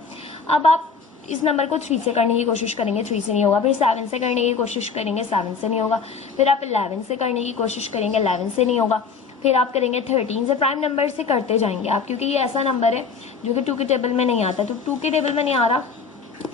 अब आप इस नंबर को 3 से करने की कोशिश करेंगे, 3 से नहीं होगा, फिर 7 से करने की कोशिश करेंगे, 7 से नहीं होगा, फिर आप 11 से करने की कोशिश करेंगे, 11 से नहीं होगा, फिर आप करेंगे 13 से, प्राइम नंबर से करते जाएंगे आप, क्योंकि ये ऐसा नंबर है जो कि 2 के टेबल में नहीं आता, तो 2 के टेबल में नहीं आ रहा,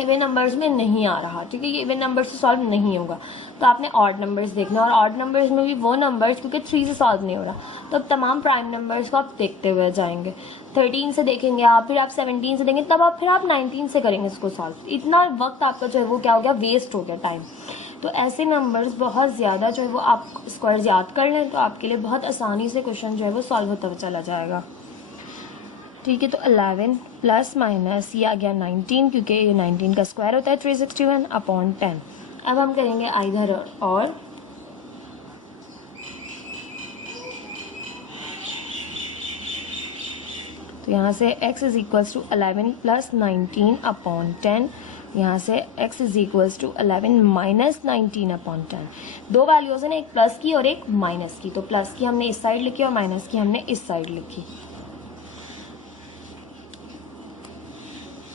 इवन नंबर्स में नहीं आ रहा, ठीक है, ये इवन नंबर से सॉल्व नहीं होगा, तो आपने ऑड नंबर्स देखना, और ऑड नंबर्स में भी वो नंबर्स क्योंकि 3 से सॉल्व नहीं हो रहा, तो अब तमाम प्राइम नंबर्स को आप देखते हुए जाएंगे, 13 से देखेंगे आप, फिर आप 17 से देंगे, तब आप फिर आप 19 से करेंगे इसको सॉल्व। इतना वक्त आपका जो है वो क्या हो गया, वेस्ट हो गया टाइम। तो ऐसे नंबर्स बहुत ज़्यादा जो है वो आप स्क्वायर्स याद कर लें तो आपके लिए बहुत आसानी से क्वेश्चन जो है वो सॉल्व होता हुआ चला जाएगा, ठीक है। तो 11 प्लस माइनस ये आ गया 19, क्योंकि ये 19 का स्क्वायर होता है 361 अपॉन 10। अब हम करेंगे आइधर और, तो यहाँ से x is equals to 11 plus 19 upon 10, यहाँ से x is equals to 11 minus 19 upon 10। दो वैल्यूज है ना, एक प्लस की और एक माइनस की, तो प्लस की हमने इस साइड लिखी और माइनस की हमने इस साइड लिखी,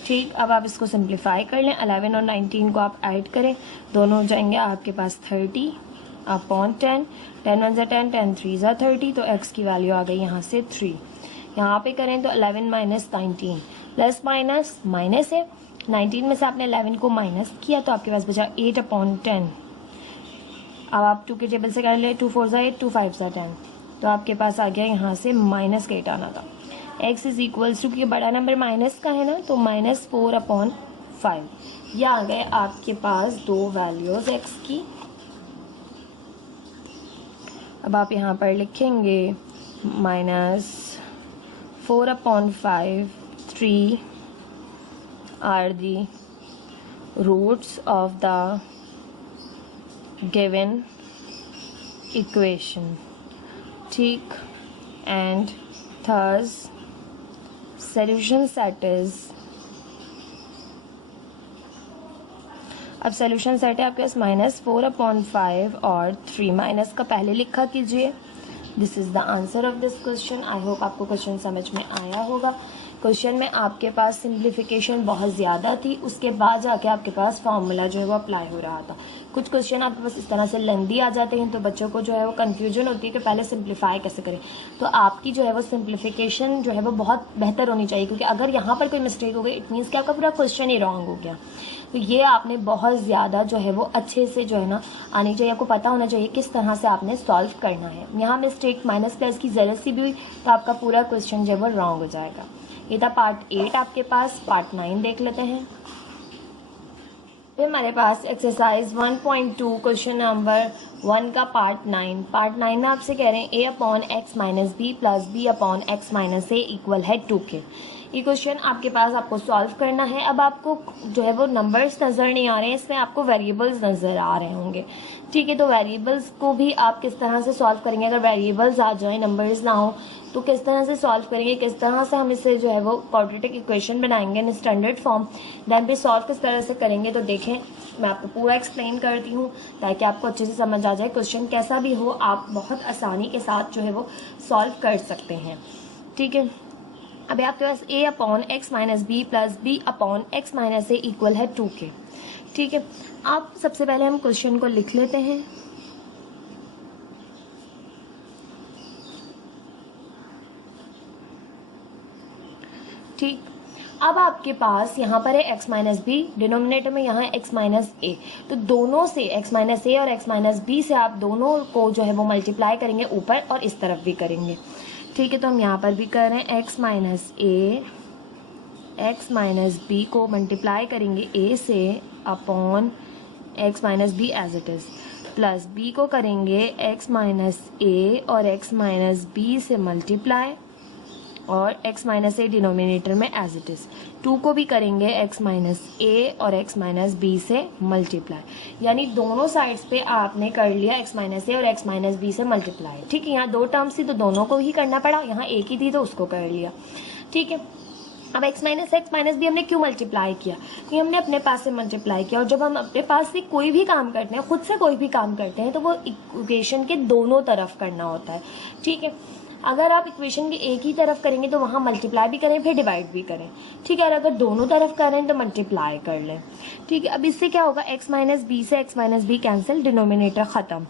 ठीक। अब आप इसको सिंप्लीफाई कर लें, 11 और 19 को आप ऐड करें, दोनों हो जाएंगे आपके पास 30 अपॉन 10, 10 1 ज़ा 10, 10 3 ज़ा 30, तो x की वैल्यू आ गई यहाँ से 3। यहाँ पे करें तो 11 माइनस 19, प्लस माइनस माइनस है, 19 में से आपने 11 को माइनस किया तो आपके पास बचा 8 अपॉन 10। अब आप 2 के टेबल से कर ले, 2 4 ज़ा 8, 2 5 ज़ा 10, तो आपके पास आ गया यहाँ से माइनस का 8 आना था। x इज इक्वल्स टू, क्योंकि बड़ा नंबर माइनस का है ना, तो माइनस 4 अपॉन 5। यह आ गए आपके पास दो वैल्यूज x की। अब आप यहाँ पर लिखेंगे minus 4 upon 5, 3 are the roots of the given equation, ठीक, and thus solution set is, अब सोल्यूशन सेट है आपके पास माइनस 4 अपॉन 5 और 3, माइनस का पहले लिखा कीजिए। This is the answer of this question. I hope आपको क्वेश्चन समझ में आया होगा। क्वेश्चन में आपके पास सिंप्लीफिकेशन बहुत ज़्यादा थी, उसके बाद जाके आपके पास फार्मूला जो है वो अप्लाई हो रहा था। कुछ क्वेश्चन आपके पास इस तरह से लेंदी आ जाते हैं तो बच्चों को जो है वो कन्फ्यूजन होती है कि पहले सिंप्लीफाई कैसे करें। तो आपकी जो है वो सिंप्लीफिकेशन जो है वो बहुत बेहतर होनी चाहिए, क्योंकि अगर यहाँ पर कोई मिस्टेक हो गई इट मीन्स कि आपका पूरा क्वेश्चन ही रॉन्ग हो गया। तो ये आपने बहुत ज़्यादा जो है वो अच्छे से जो है ना आनी चाहिए, आपको पता होना चाहिए किस तरह से आपने सॉल्व करना है। यहाँ मिस्टेक माइनस प्लस की ज़रूरत सी भी हुई तो आपका पूरा क्वेश्चन जो है वो रॉन्ग हो जाएगा। ये था पार्ट 8 आपके पास। पार्ट 9 देख लेते हैं। फिर हमारे पास एक्सरसाइज 1.2 क्वेश्चन नंबर 1 का पार्ट 9 में आपसे कह रहे हैं a upon x minus B plus b upon x minus a equal है 2k। ये क्वेश्चन आपके पास आपको सॉल्व करना है। अब आपको जो है वो नंबर्स नज़र नहीं आ रहे हैं, इसमें आपको वेरिएबल्स नज़र आ रहे होंगे। ठीक है, तो वेरिएबल्स को भी आप किस तरह से सॉल्व करेंगे, अगर वेरिएबल्स आ जाएं नंबर्स ना हो तो किस तरह से सॉल्व करेंगे, किस तरह से हम इसे जो है वो क्वाड्रेटिक इक्वेशन बनाएंगे इन स्टैंडर्ड फॉर्म, देन भी सॉल्व किस तरह से करेंगे। तो देखें, मैं आपको पूरा एक्सप्लेन करती हूँ ताकि आपको अच्छे से समझ आ जाए। क्वेश्चन कैसा भी हो आप बहुत आसानी के साथ जो है वो सॉल्व कर सकते हैं। ठीक है, अभी आपके पास a upon x minus B plus b upon x minus a equal है 2k। ठीक है, आप सबसे पहले हम क्वेश्चन को लिख लेते हैं। ठीक, अब आपके पास यहाँ पर है x माइनस बी, डिनोमिनेटर में यहाँ है x माइनस ए, तो दोनों से x माइनस ए और x माइनस बी से आप दोनों को जो है वो मल्टीप्लाई करेंगे ऊपर और इस तरफ भी करेंगे। ठीक है, तो हम यहाँ पर भी कर रहे हैं x minus a x minus b को मल्टीप्लाई करेंगे a से upon x minus b as it is, plus b को करेंगे x माइनस ए और x माइनस बी से मल्टीप्लाई और x माइनस ए डिनोमिनेटर में एज इट इज़, 2 को भी करेंगे x माइनस ए और x माइनस बी से मल्टीप्लाई, यानी दोनों साइड्स पे आपने कर लिया x माइनस ए और x माइनस बी से मल्टीप्लाई। ठीक है, यहाँ दो टर्म्स थी तो दोनों को ही करना पड़ा, यहाँ एक ही थी तो उसको कर लिया। ठीक है, अब x माइनस बी हमने क्यों मल्टीप्लाई किया, क्योंकि हमने अपने पास से मल्टीप्लाई किया, और जब हम अपने पास से कोई भी काम करते हैं, खुद से कोई भी काम करते हैं, तो वो इक्वेशन के दोनों तरफ करना होता है। ठीक है, अगर आप इक्वेशन के एक ही तरफ करेंगे तो वहाँ मल्टीप्लाई भी करें फिर डिवाइड भी करें। ठीक है, और अगर दोनों तरफ करें तो मल्टीप्लाई कर लें। ठीक है, अब इससे क्या होगा, x माइनस बी से x minus b cancel, denominator ख़त्म,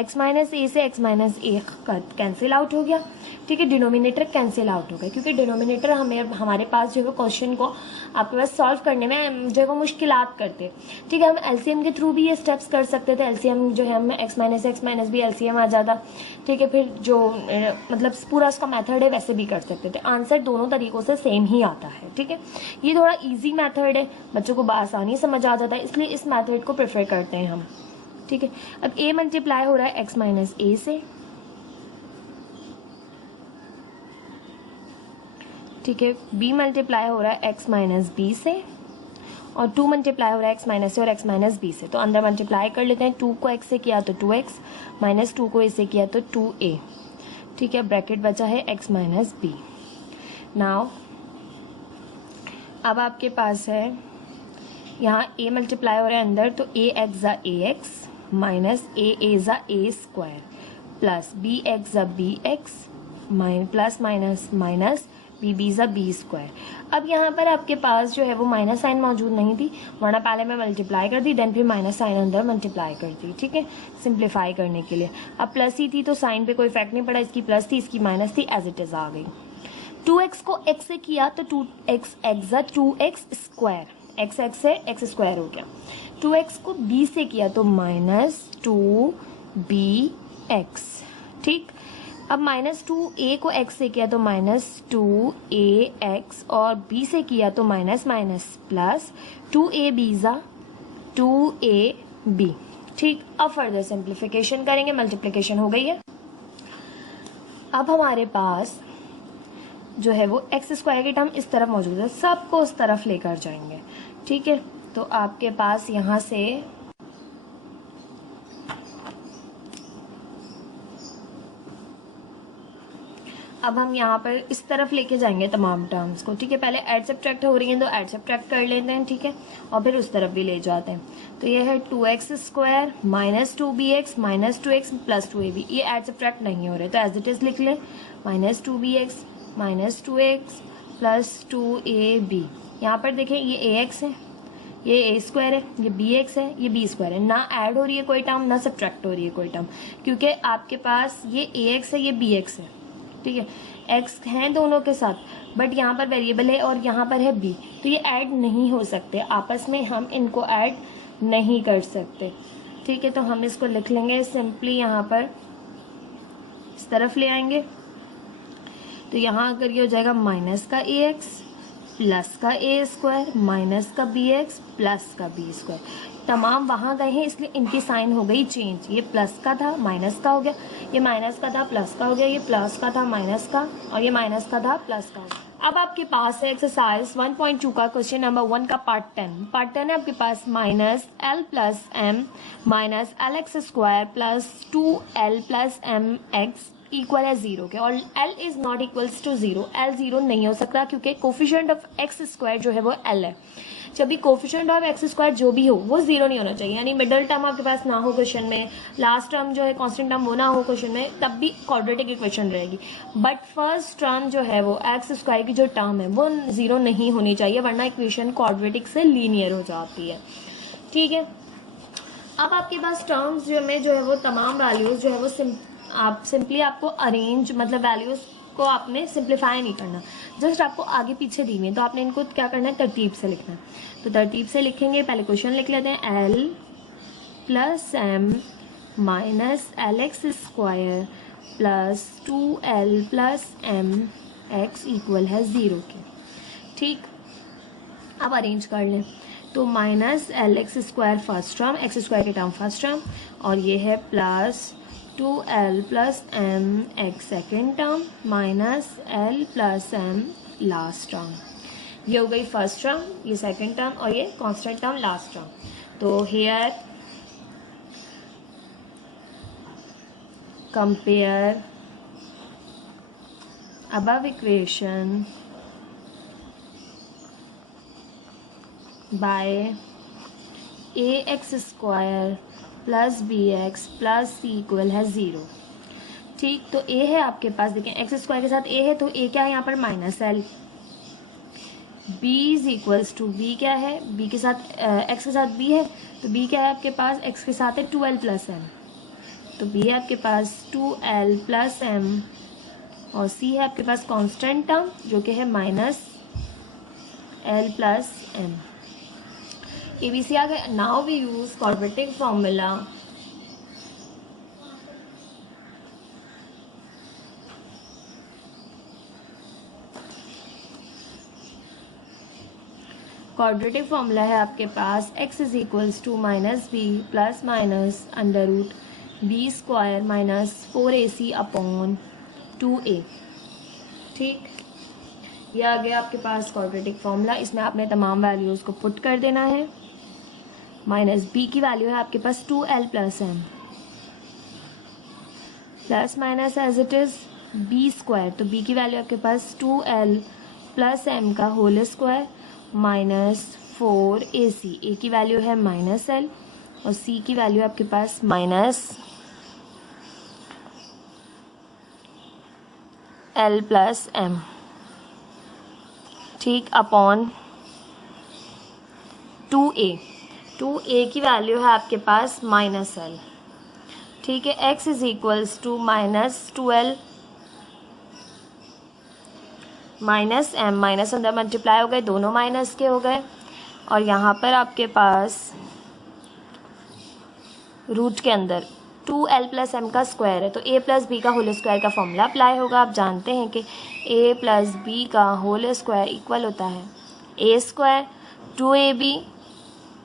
x माइनस ए से x minus a cancel out हो गया। ठीक है, डिनोमिनेटर कैंसिल आउट हो गया, क्योंकि डिनोमिनेटर हमारे पास जो है क्वेश्चन को आपके पास सॉल्व करने में जो है वो मुश्किलात करते। ठीक है, हम एलसीएम के थ्रू भी ये स्टेप्स कर सकते थे, एलसीएम जो है हमें x माइनस बी एलसीएम आ जाता। ठीक है, फिर जो मतलब पूरा उसका मेथड है वैसे भी कर सकते थे, आंसर दोनों तरीकों से सेम ही आता है। ठीक है, ये थोड़ा इजी मेथड है, बच्चों को आसानी समझ आ जाता है, इसलिए इस मेथड को प्रेफर करते हैं हम। ठीक है, अब a मल्टीप्लाई हो रहा है x माइनस ए से। ठीक है, b मल्टीप्लाई हो रहा है x माइनस बी से, और 2 मल्टीप्लाई हो रहा है x माइनस से और x माइनस बी से। तो अंदर मल्टीप्लाई कर लेते हैं, 2 को x से किया तो 2x, माइनस 2 को इससे किया तो 2a। ठीक है, ब्रैकेट बचा है x माइनस बी। नाउ अब आपके पास है यहाँ a मल्टीप्लाई हो रहा है अंदर, तो a एक्स ज़ा ए एक्स माइनस ए ज़ा a square plus b x ज़ा b x plus minus minus b ज़ा बी स्क्वायर। अब यहाँ पर आपके पास जो है वो माइनस साइन मौजूद नहीं थी, वरना पहले मैं मल्टीप्लाई कर दी, देन फिर माइनस साइन अंदर मल्टीप्लाई कर दी। ठीक है, सिंप्लीफाई करने के लिए। अब प्लस ही थी तो साइन पे कोई इफेक्ट नहीं पड़ा, इसकी प्लस थी इसकी माइनस थी, एज इट इज़ आ गई। 2x को x से किया तो 2x एक्स ज़ा 2x स्क्वायर, x से x स्क्वायर हो गया। 2x को b से किया तो माइनस 2bx। ठीक, अब माइनस 2a को x से किया तो माइनस 2ax, और b से किया तो माइनस माइनस प्लस 2ab ज़ा 2ab। ठीक, अब फर्दर सिंप्लीफिकेशन करेंगे, मल्टीप्लिकेशन हो गई है। अब हमारे पास जो है वो एक्स स्क्वायर की टर्म इस तरफ मौजूद है, सबको उस तरफ लेकर जाएंगे। ठीक है, तो आपके पास यहाँ से अब हम यहाँ पर इस तरफ लेके जाएंगे तमाम टर्म्स को। ठीक है, पहले ऐड सब्ट्रैक्ट हो रही हैं तो ऐड सब्ट्रैक्ट कर लेते हैं। ठीक है, और फिर उस तरफ भी ले जाते हैं, तो ये है 2x square minus 2bx minus 2x plus 2ab। ये ऐड सब्ट्रैक्ट नहीं हो रहे तो एज इट इज़ लिख लें, minus 2bx minus 2x plus 2ab। यहाँ पर देखें ये ax है, ये ए स्क्वायर है, ये बी एक्स है, ये बी स्क्वायर है, ना ऐड हो रही है कोई टर्म ना सब्ट्रैक्ट हो रही है कोई टर्म, क्योंकि आपके पास ये ए एक्स है, ये बी एक्स है। ठीक है, एक्स हैं दोनों के साथ, बट यहाँ पर वेरिएबल है और यहाँ पर है बी, तो ये ऐड नहीं हो सकते आपस में, हम इनको ऐड नहीं कर सकते। ठीक है, तो हम इसको लिख लेंगे सिंपली, यहाँ पर इस तरफ ले आएंगे, तो यहाँ अगर ये हो जाएगा माइनस का ए एक्स प्लस का ए स्क्वायर माइनस का बी एक्स प्लस का बी स्क्वायर, तमाम वहाँ गए हैं इसलिए इनकी साइन हो गई चेंज। ये प्लस का था माइनस का हो गया, ये माइनस का था प्लस का हो गया, ये प्लस का था माइनस का, और ये माइनस का था प्लस का हो गया। अब आपके पास है एक्सरसाइज 1.2 का क्वेश्चन नंबर 1 का पार्ट 10 है आपके पास minus L plus M minus L x square plus 2l plus M x equal है 0 के, और l is not equals to 0। l 0 नहीं हो सकता क्योंकि कोफिशिएंट ऑफ एक्स स्क्वायर जो है वो l है। जब भी कोफिशिएंट ऑफ एक्स स्क्वायर जो भी हो वो 0 नहीं होना चाहिए, यानी मिडल टर्म आपके पास ना हो क्वेश्चन में, लास्ट टर्म जो है कांस्टेंट टर्म वो ना हो क्वेश्चन में, तब भी क्वाड्रेटिक इक्वेशन रहेगी। बट फर्स्ट टर्म जो है वो एक्स स्क्वायर की जो टर्म है वो 0 नहीं होनी चाहिए, वरना इक्वेशन क्वाड्रेटिक से लीनियर हो जाती है। ठीक है, अब आपके पास टर्म्स जो है वो तमाम वैल्यूज जो है वो सिंपली आपको अरेंज, मतलब वैल्यूज को आपने सिंप्लीफाई नहीं करना, जस्ट आपको आगे पीछे दी हुई है तो आपने इनको क्या करना है, तरतीब से लिखना है। तो तरतीब से लिखेंगे, पहले क्वेश्चन लिख लेते हैं, l plus M minus L x square plus 2l plus M x equal है 0 के। ठीक, अब अरेंज कर लें, तो minus L x square first term, x square की टर्म फर्स्ट टर्म, और ये है plus 2l plus M x second term minus l plus m last term. ये हो गई फर्स्ट टर्म, ये सेकेंड टर्म, और ये कांस्टेंट टर्म लास्ट टर्म। तो hair compare above equation by ax square plus b x plus c equal है 0। ठीक, तो a है आपके पास, देखें एक्स स्क्वायर के साथ a है तो a क्या है यहाँ पर minus l, b is equals to b क्या है, b के साथ x के साथ b है तो b क्या है आपके पास, x के साथ है 2l प्लस m, तो b है आपके पास 2l प्लस m, और c है आपके पास कांस्टेंट टर्म जो कि है minus l plus m। ABC आ गया। Now we use quadratic formula quadratic formula है आपके पास x is equals to minus B plus minus under root B square minus 4ac upon 2a। ठीक, ये आ गया आपके पास क्वाड्रेटिक फॉर्मूला, इसमें आपने तमाम वैल्यूज को पुट कर देना है। माइनस बी की वैल्यू है आपके पास 2l plus m plus minus as it is B square, तो बी की वैल्यू आपके पास 2l प्लस एम का whole square minus 4ac, a की वैल्यू है माइनस एल, और सी की वैल्यू आपके पास माइनस एल प्लस एम। ठीक, अपॉन 2a की वैल्यू है आपके पास माइनस एल। ठीक है, x is equals to minus 2l minus m, minus अंदर मल्टीप्लाई हो गए, दोनों माइनस के हो गए, और यहाँ पर आपके पास रूट के अंदर 2l प्लस एम का स्क्वायर है तो a प्लस बी का होल स्क्वायर का फॉर्मूला अप्लाई होगा। आप जानते हैं कि a प्लस बी का होल स्क्वायर इक्वल होता है a square 2ab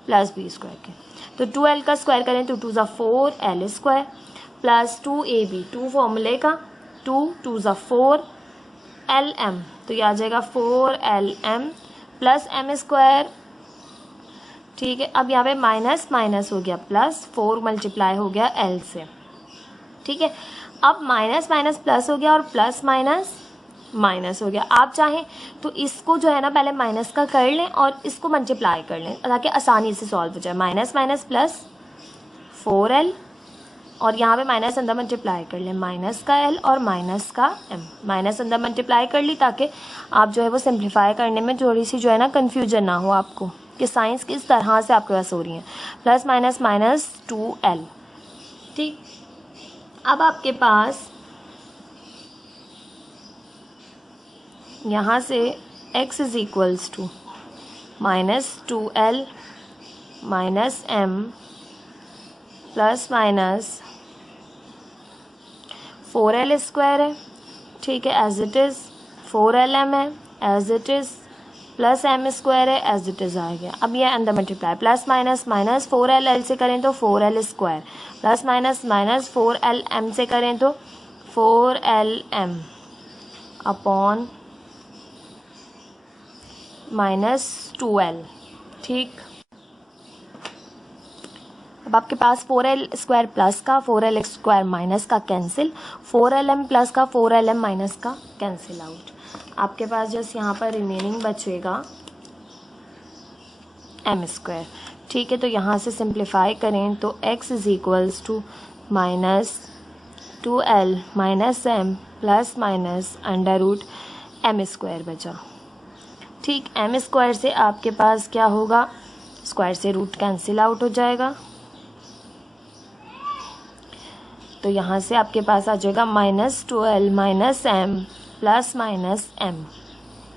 plus b square के, तो 2l का स्क्वायर करें तो 2 ज़ा 4l स्क्वायर प्लस 2ab, 2 फॉर्मूले का 2 2 ज़ा 4lm, तो ये आ जाएगा 4lm प्लस m स्क्वायर। ठीक है, अब यहाँ पे माइनस माइनस हो गया प्लस, 4 मल्टीप्लाई हो गया l से। ठीक है, अब माइनस माइनस प्लस हो गया और प्लस माइनस माइनस हो गया। आप चाहें तो इसको जो है ना पहले माइनस का कर लें और इसको मल्टीप्लाई कर लें ताकि आसानी से सॉल्व हो जाए। माइनस माइनस प्लस 4l, और यहाँ पे माइनस अंदर मल्टीप्लाई कर लें, माइनस का l और माइनस का m, माइनस अंदर मल्टीप्लाई कर ली ताकि आप जो है वो सिंप्लीफाई करने में थोड़ी सी जो है ना कन्फ्यूजन ना हो आपको कि साइंस किस तरह से आपके पास हो रही है। Plus minus minus 2l। ठीक, अब आपके पास यहाँ से x is equals to minus 2l minus m plus minus 4l square है। ठीक है, एज इट इज़ 4lm है, as it is plus m square है एज इट इज आ गया। अब ये अंदर multiply, plus minus minus 4l l से करें तो 4l square, plus minus minus 4l m से करें तो 4l m upon minus 2l। ठीक, अब आपके पास 4l स्क्वायर प्लस का 4l स्क्वायर माइनस का कैंसिल, 4lm प्लस का 4lm माइनस का कैंसिल आउट। आपके पास जस्ट यहाँ पर रिमेनिंग बचेगा m स्क्वायर। ठीक है, तो यहाँ से सिंप्लीफाई करें तो x is equals to minus 2l minus m plus minus under root m square बचा। ठीक, m स्क्वायर से आपके पास क्या होगा, स्क्वायर से रूट कैंसिल आउट हो जाएगा, तो यहाँ से आपके पास आ जाएगा minus 2l minus m plus minus m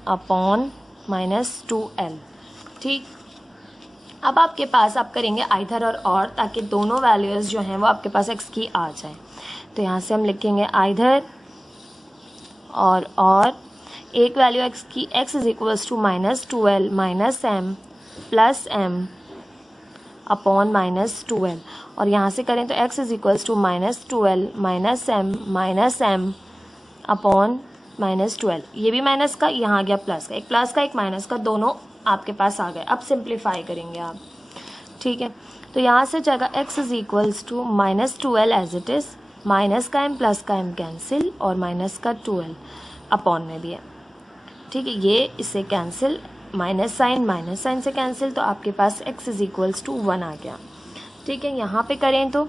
upon minus 2l। ठीक, अब आपके पास आप करेंगे आइदर और ताकि दोनों वैल्यूज़ जो हैं वो आपके पास x की आ जाए। तो यहाँ से हम लिखेंगे आइदर और एक वैल्यू x की, x is equals to minus 2l minus m plus m upon minus 2l, और यहाँ से करें तो x is equals to minus 2l minus m upon minus 12। ये भी माइनस का, यहाँ आ गया प्लस का एक माइनस का, दोनों आपके पास आ गए। अब सिंप्लीफाई करेंगे आप। ठीक है, तो यहाँ से जाएगा x is equals to minus 2l as it is, minus का m प्लस का m कैंसिल, और माइनस का 2l अपॉन में भी है। ठीक है, ये इससे कैंसिल, माइनस साइन से कैंसिल, तो आपके पास x इज इक्वल्स टू 1 आ गया। ठीक है, यहाँ पे करें तो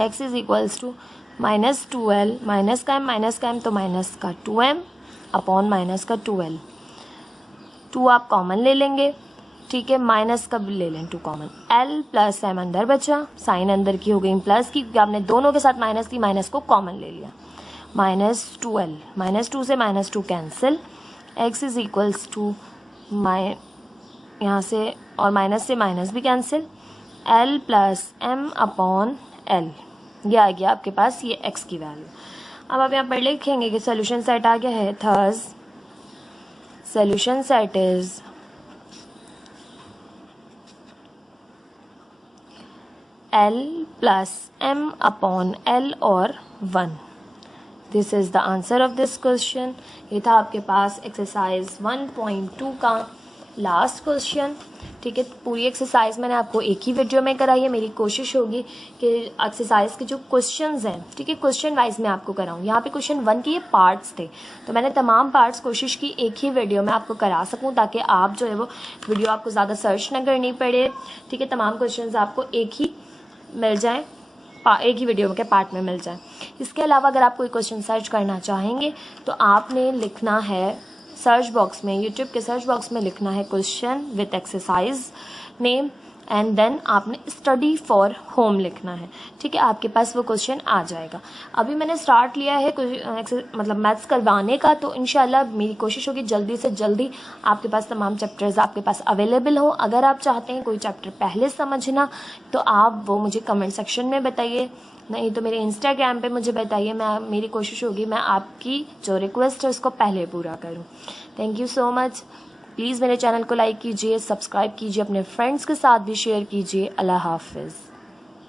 x is equals to minus 2l minus का m तो माइनस का 2m अपॉन माइनस का 2l। 2 आप कॉमन ले लेंगे। ठीक है, माइनस का भी ले लें 2 कॉमन, l प्लस m अंदर बचा, साइन अंदर की हो गई प्लस की, क्योंकि आपने दोनों के साथ माइनस की, माइनस को कॉमन ले लिया, माइनस 2l, माइनस 2 से minus 2 cancel, x is equals to यहाँ से और माइनस से माइनस भी cancel, l plus m upon l, ये आ गया आपके पास ये x की वैल्यू। अब आप यहाँ पर लिखेंगे कि सोल्यूशन सेट आ गया है, thus solution set is l plus m upon l और 1। This is the answer of this question. ये था आपके पास एक्सरसाइज 1.2 का लास्ट क्वेश्चन। ठीक है, पूरी एक्सरसाइज मैंने आपको एक ही वीडियो में कराई है। मेरी कोशिश होगी कि एक्सरसाइज के जो क्वेश्चंस हैं, ठीक है, क्वेश्चन वाइज मैं आपको कराऊँ। यहाँ पे क्वेश्चन 1 के ये पार्ट्स थे, तो मैंने तमाम पार्ट्स कोशिश की एक ही वीडियो में आपको करा सकूँ, ताकि आप जो है वो वीडियो आपको ज़्यादा सर्च ना करनी पड़े। ठीक है, तमाम क्वेश्चन आपको एक ही मिल जाए, एक ही वीडियो के पार्ट में मिल जाए। इसके अलावा अगर आप कोई क्वेश्चन सर्च करना चाहेंगे तो आपने लिखना है सर्च बॉक्स में, यूट्यूब के सर्च बॉक्स में लिखना है question with exercise name, and then आपने स्टडी फॉर होम लिखना है। ठीक है, आपके पास वो क्वेश्चन आ जाएगा। अभी मैंने स्टार्ट लिया है मतलब मैथ्स करवाने का, तो इंशाल्लाह मेरी कोशिश होगी जल्दी से जल्दी आपके पास तमाम चैप्टर्स आपके पास अवेलेबल हो। अगर आप चाहते हैं कोई चैप्टर पहले समझना तो आप वो मुझे कमेंट सेक्शन में बताइए, नहीं तो मेरे इंस्टाग्राम पे मुझे बताइए। मेरी कोशिश होगी मैं आपकी जो रिक्वेस्ट है उसको पहले पूरा करूँ। Thank you so much. Please मेरे चैनल को लाइक कीजिए, सब्सक्राइब कीजिए, अपने फ्रेंड्स के साथ भी शेयर कीजिए। अल्लाह हाफिज़।